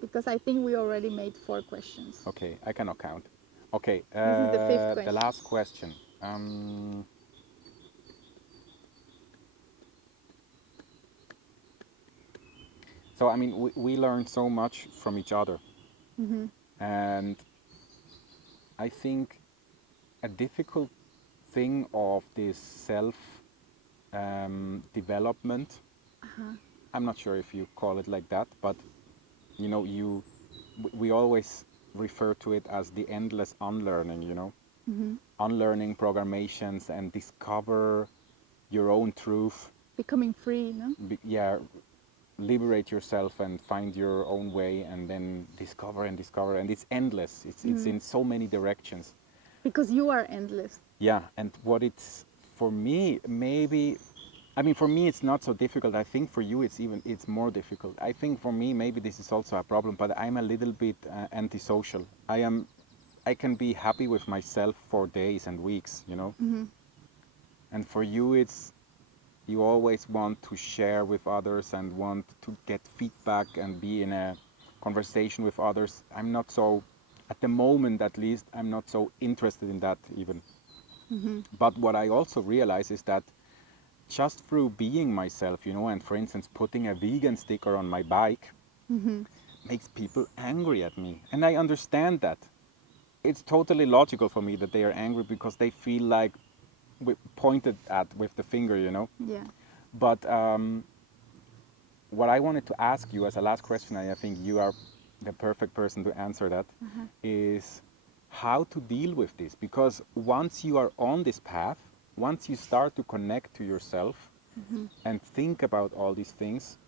because I think we already made four questions. Okay, I cannot count. Okay, This is the fifth the question. last question. Um, so I mean, we learn so much from each other, Mhm. and I think a difficult thing of this self development. Uh-huh. I'm not sure if you call it like that, but you know, we always refer to it as the endless unlearning. You know, Mhm. unlearning programations and discover your own truth. Becoming free, no? Yeah, liberate yourself and find your own way, and then discover and discover, and it's endless. It's Mhm. in so many directions. Because you are endless. Yeah, and what it's for me, maybe, I mean, for me it's not so difficult. I think for you it's more difficult. I think for me maybe this is also a problem, but I'm a little bit antisocial. I can be happy with myself for days and weeks, you know. Mhm. And for you it's you always want to share with others and want to get feedback and be in a conversation with others. I'm not so, at the moment at least, I'm not so interested in that even. Mhm. But what I also realize is that just through being myself, you know, and for instance, putting a vegan sticker on my bike Mhm. makes people angry at me. And I understand that. It's totally logical for me that they are angry because they feel like pointed at with the finger, you know. Yeah. But what I wanted to ask you as a last question, and I think you are the perfect person to answer that, Uh-huh. is how to deal with this. Because once you are on this path, once you start to connect to yourself Mhm. and think about all these things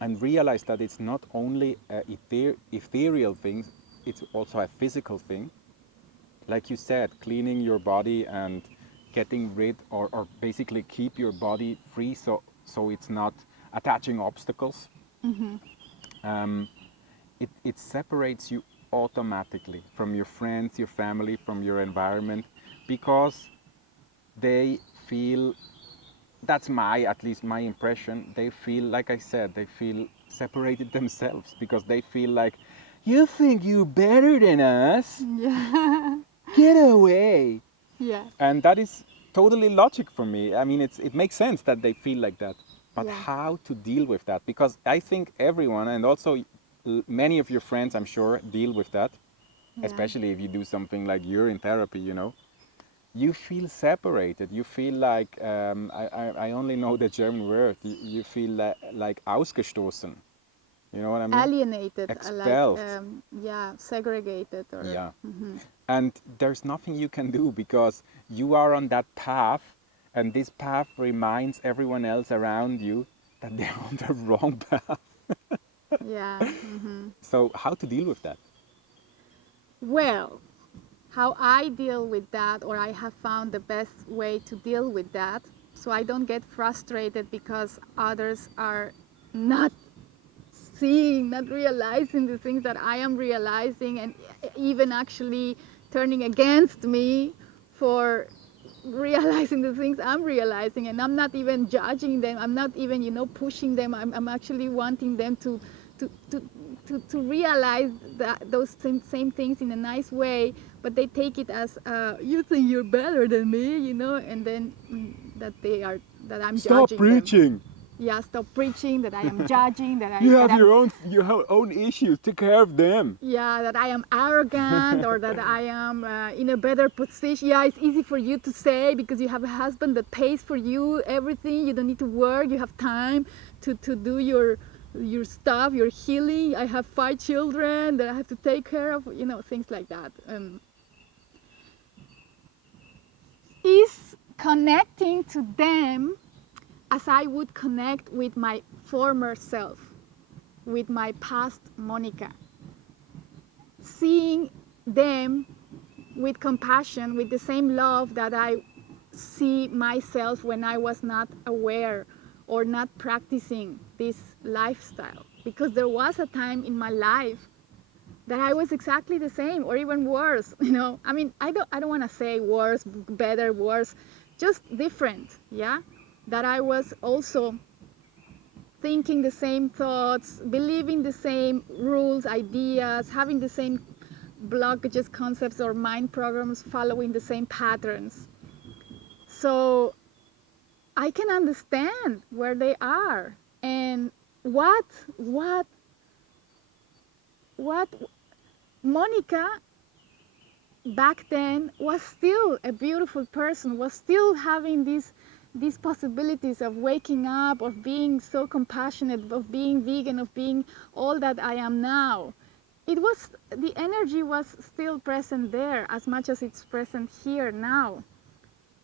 and realize that it's not only ethereal things, it's also a physical thing. Like you said, cleaning your body and getting rid or basically keep your body free so it's not attaching obstacles. Um, it separates you automatically from your friends, your family, from your environment, because they feel, that's my, at least my impression, they feel, like I said, they feel separated themselves, because they feel like, you think you're better than us? Yeah. Get away. Yeah. And that is totally logic for me. I mean, it makes sense that they feel like that. But Yeah. how to deal with that? Because I think everyone, and also many of your friends, I'm sure, deal with that, Yeah. especially if you do something like you're in therapy, you know. You feel separated. You feel like, I only know the German word, you feel like ausgestoßen. You know what I mean? Alienated, like Expelled. yeah, segregated, or Yeah. And there's nothing you can do, because you are on that path, and this path reminds everyone else around you that they're on the wrong path. yeah. So, how to deal with that? Well, how I deal with that, or I have found the best way to deal with that, so I don't get frustrated because others are not seeing, not realizing the things that I am realizing, and even actually turning against me for realizing the things I'm realizing. And I'm not even judging them, I'm not even, pushing them. I'm actually wanting them to, to, to realize that those same things in a nice way, but they take it as, you think you're better than me, and then that they are, that I'm Stop judging them. preaching. Yeah, stop preaching, that I am judging, You that have I'm, your own issues. Take care of them. yeah, that I am arrogant, or that I am in a better position. Yeah, it's easy for you to say because you have a husband that pays for you everything. You don't need to work. You have time to do your stuff, your healing. I have 5 children that I have to take care of. Things like that. Is connecting to them as I would connect with my former self, with my past Monica, seeing them with compassion, with the same love that I see myself when I was not aware or not practicing this lifestyle. Because there was a time in my life that I was exactly the same, or even worse. I mean, I don't want to say worse, better, worse, just different. Yeah, that I was also thinking the same thoughts, believing the same rules, ideas, having the same blockages, concepts, or mind programs, following the same patterns. So I can understand where they are, and what what what Monica back then was still a beautiful person, was still having these possibilities of waking up, of being so compassionate, of being vegan, of being all that I am now. It was, the energy was still present there as much as it's present here now.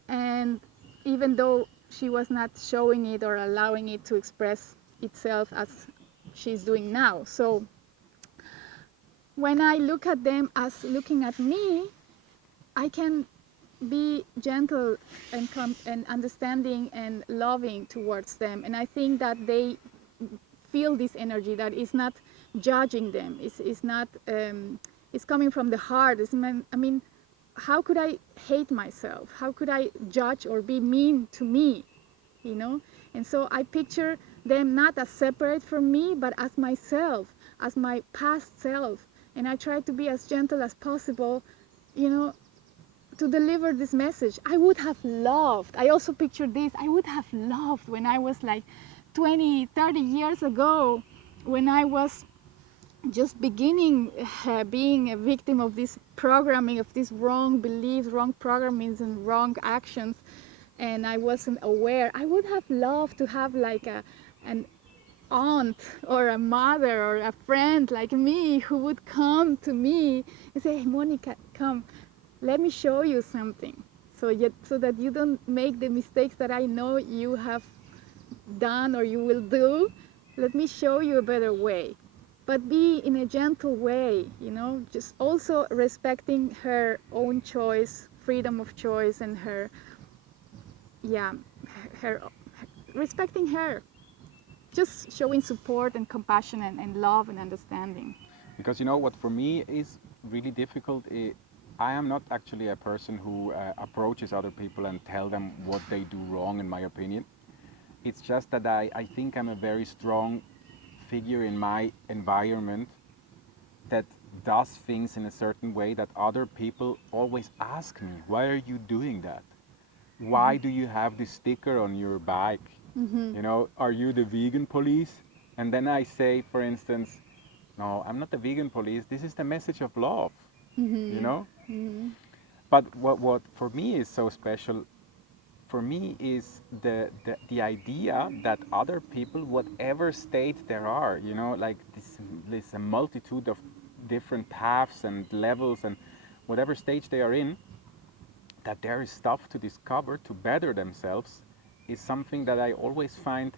And even though she was not showing it or allowing it to express itself as she's doing now. So when I look at them as looking at me, I can be gentle and understanding and loving towards them. And I think that they feel this energy that is not judging them. It's not, it's coming from the heart. I mean, how could I hate myself? How could I judge or be mean to me? And so I picture them not as separate from me, but as myself, as my past self. And I try to be as gentle as possible, you know, to deliver this message. I would have loved, I also picture this, I would have loved when I was like 20, 30 years ago, when I was just beginning being a victim of this programming, of these wrong beliefs, wrong programmings, and wrong actions, and I wasn't aware. I would have loved to have like an aunt or a mother or a friend like me who would come to me and say, hey, Monica, come, let me show you something, so that you don't make the mistakes that I know you have done or you will do. Let me show you a better way. but be in a gentle way, you know, just also respecting her own choice, freedom of choice, and her, yeah, her, respecting her, just showing support and compassion and love and understanding. Because you know what for me is really difficult. I am not actually a person who approaches other people and tell them what they do wrong, in my opinion. It's just that I think I'm a very strong figure in my environment that does things in a certain way that other people always ask me, why are you doing that? Why do you have this sticker on your bike? You know, are you the vegan police? And then I say, for instance, no, I'm not the vegan police. This is the message of love, you know? But what for me is so special, for me is the idea that other people, whatever state there are, you know, like this a multitude of different paths and levels and whatever stage they are in, that there is stuff to discover to better themselves is something that I always find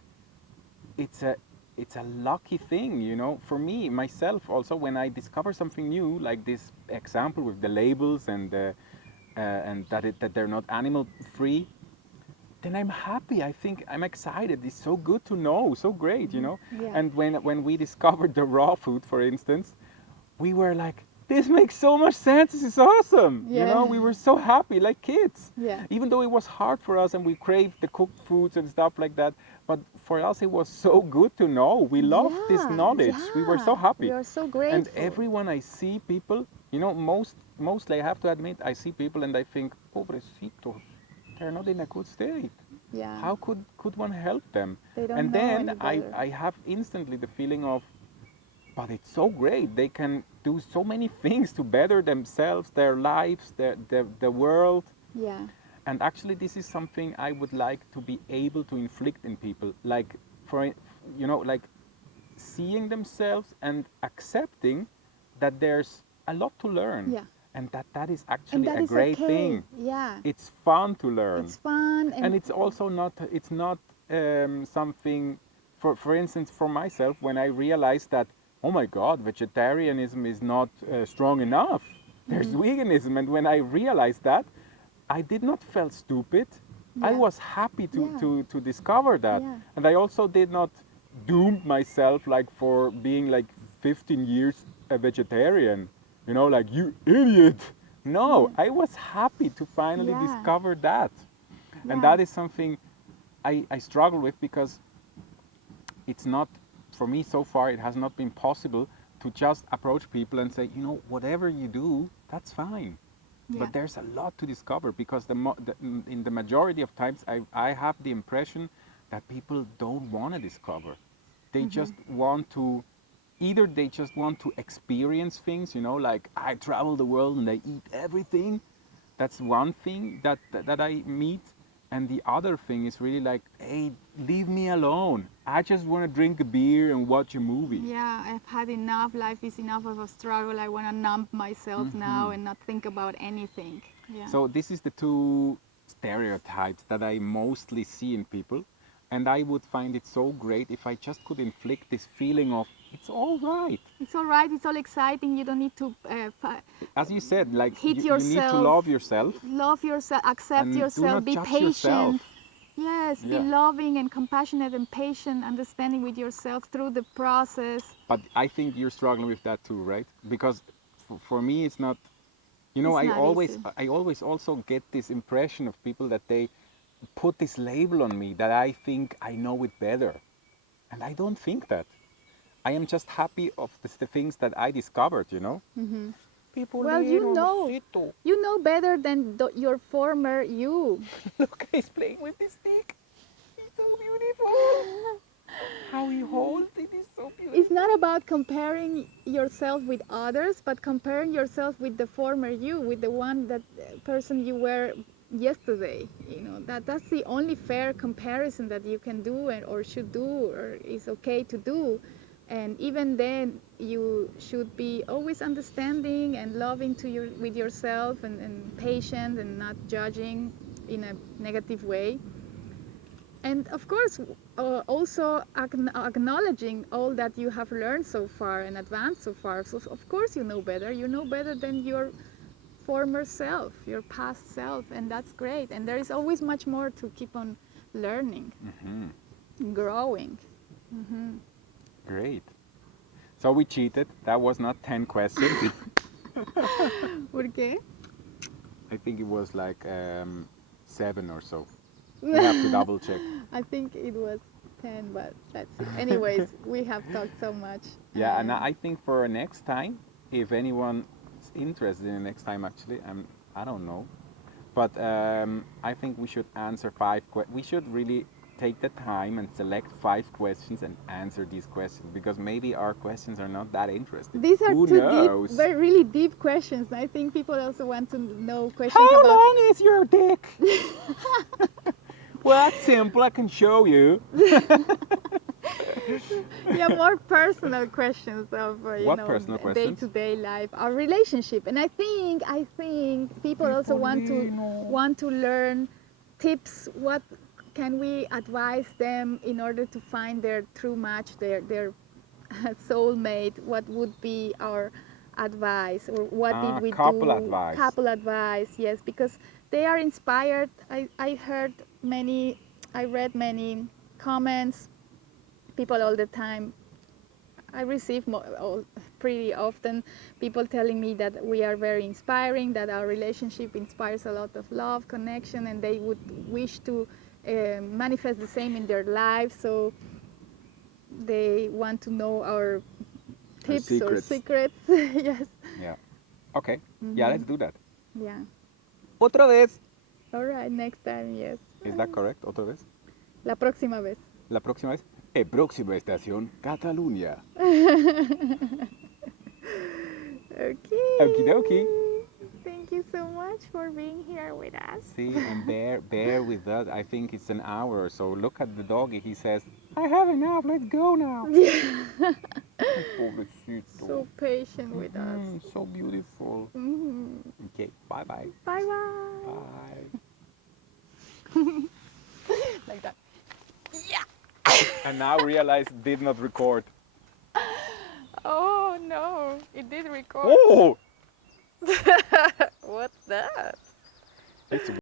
it's a it's a lucky thing, you know, for me myself also when I discover something new, like this example with the labels and that they're not animal free, then I'm happy. I think I'm excited. It's so good to know, so great, you know. Yeah. And when we discovered the raw food, for instance, we were like, this makes so much sense. This is awesome. You Yeah. know, we were so happy, like kids. Yeah. Even though it was hard for us and we craved the cooked foods and stuff like that, but for us it was so good to know. We loved this Yeah, knowledge. We were so yeah. We happy. are so And grateful. everyone I see people, you know, mostly I have to admit, I see people and I think, pobrecitos, they're not in a good state. Yeah. How could one help them? They don't And know then any better. I have instantly the feeling of, but it's so great. They can do so many things to better themselves, their lives, the world. Yeah. And actually, this is something I would like to be able to inflict in people. Like, for, you know, like seeing themselves and accepting that there's a lot to learn Yeah. and that is And actually that a is great okay. thing. Yeah. It's fun to learn. It's fun And and it's also not, it's not something, for instance, for myself, when I realized that, oh my God, vegetarianism is not strong enough. There's veganism. And when I realized that, I did not feel stupid. I yeah. was happy Yeah. to discover that. Yeah. And I also did not doom myself like for being like 15 years a vegetarian. You know, like, you idiot. No, Yeah. I was happy to finally Yeah. discover that. And Yeah. that is something I struggle with because it's not, for me so far, it has not been possible to just approach people and say, you know, whatever you do, that's fine. Yeah. But there's a lot to discover because in the majority of times I have the impression that people don't want to discover. They just want to, either they just want to experience things, you know, like I travel the world and I eat everything. That's one thing that I meet. And the other thing is really like, hey, leave me alone. I just want to drink a beer and watch a movie. Yeah, I've had enough. Life is enough of a struggle. I want to numb myself now and not think about anything. Yeah. So this is the two stereotypes that I mostly see in people. And I would find it so great if I just could inflict this feeling of, it's all right. It's all right. It's all exciting. You don't need to As you said, like hit you need to yourself. love yourself Love yourself. Accept and do yourself. not Be judge yourself. patient. Yes, be Yeah. loving and compassionate and patient, understanding with yourself through the process. But I think you're struggling with that too, right? Because for me, it's not. You know, It's I not always, easy. I always also get this impression of people that they put this label on me that I think I know it better, and I don't think that. I am just happy of the things that I discovered. You know. Well, Pipolero, Rosito. you know better than your former you. Look, he's playing with this stick. He's so beautiful. How he holds it is so beautiful. It's not about comparing yourself with others, but comparing yourself with the former you, with the one that person you were yesterday. You know, that's the only fair comparison that you can do or should do or is okay to do. And even then, you should be always understanding and loving to with yourself and patient and not judging in a negative way. And of course, also acknowledging all that you have learned so far and advanced so far. So of course you know better. You know better than your former self, your past self, and that's great. And there is always much more to keep on learning, growing. Great. So we cheated. That was not 10 questions. ¿Por qué? I think it was like 7 or so. We have to double check. I think it was 10, but let's see. Anyways, we have talked so much. Yeah, and I think for next time, if anyone is interested in the next time, actually, I don't know, but I think we should answer 5 we should really take the time and select 5 questions and answer these questions, because maybe our questions are not that interesting. These are Who two knows? deep, really deep questions. I think people also want to know questions How about. long is your dick? Well, that's simple. I can show you. Yeah, more personal questions of What personal questions? day-to-day life, our relationship, and I think people also want to learn tips. What can we advise them in order to find their true match, their soulmate? What would be our advice, or what did we couple do? advice. Couple advice, yes, because they are inspired. I read many comments, people all the time. I receive pretty often people telling me that we are very inspiring, that our relationship inspires a lot of love, connection, and they would wish to manifest the same in their lives. So they want to know our tips or secrets. Yes. Yeah. Okay. Yeah, let's do that. Yeah. Otra vez. All right. Next time, yes. Is that correct? Otra vez. La próxima vez. La próxima vez. Próxima estación, Cataluña. Okay. Okie dokie. Thank you so much for being here with us. See, and bear with us. I think it's an hour or so. Look at the doggy. He says, I have enough. Let's go now. So patient with us. So beautiful. Okay, bye-bye. Bye-bye. Bye. Like that. And now realize did not record. Oh no, it did record. Oh! What's that? It's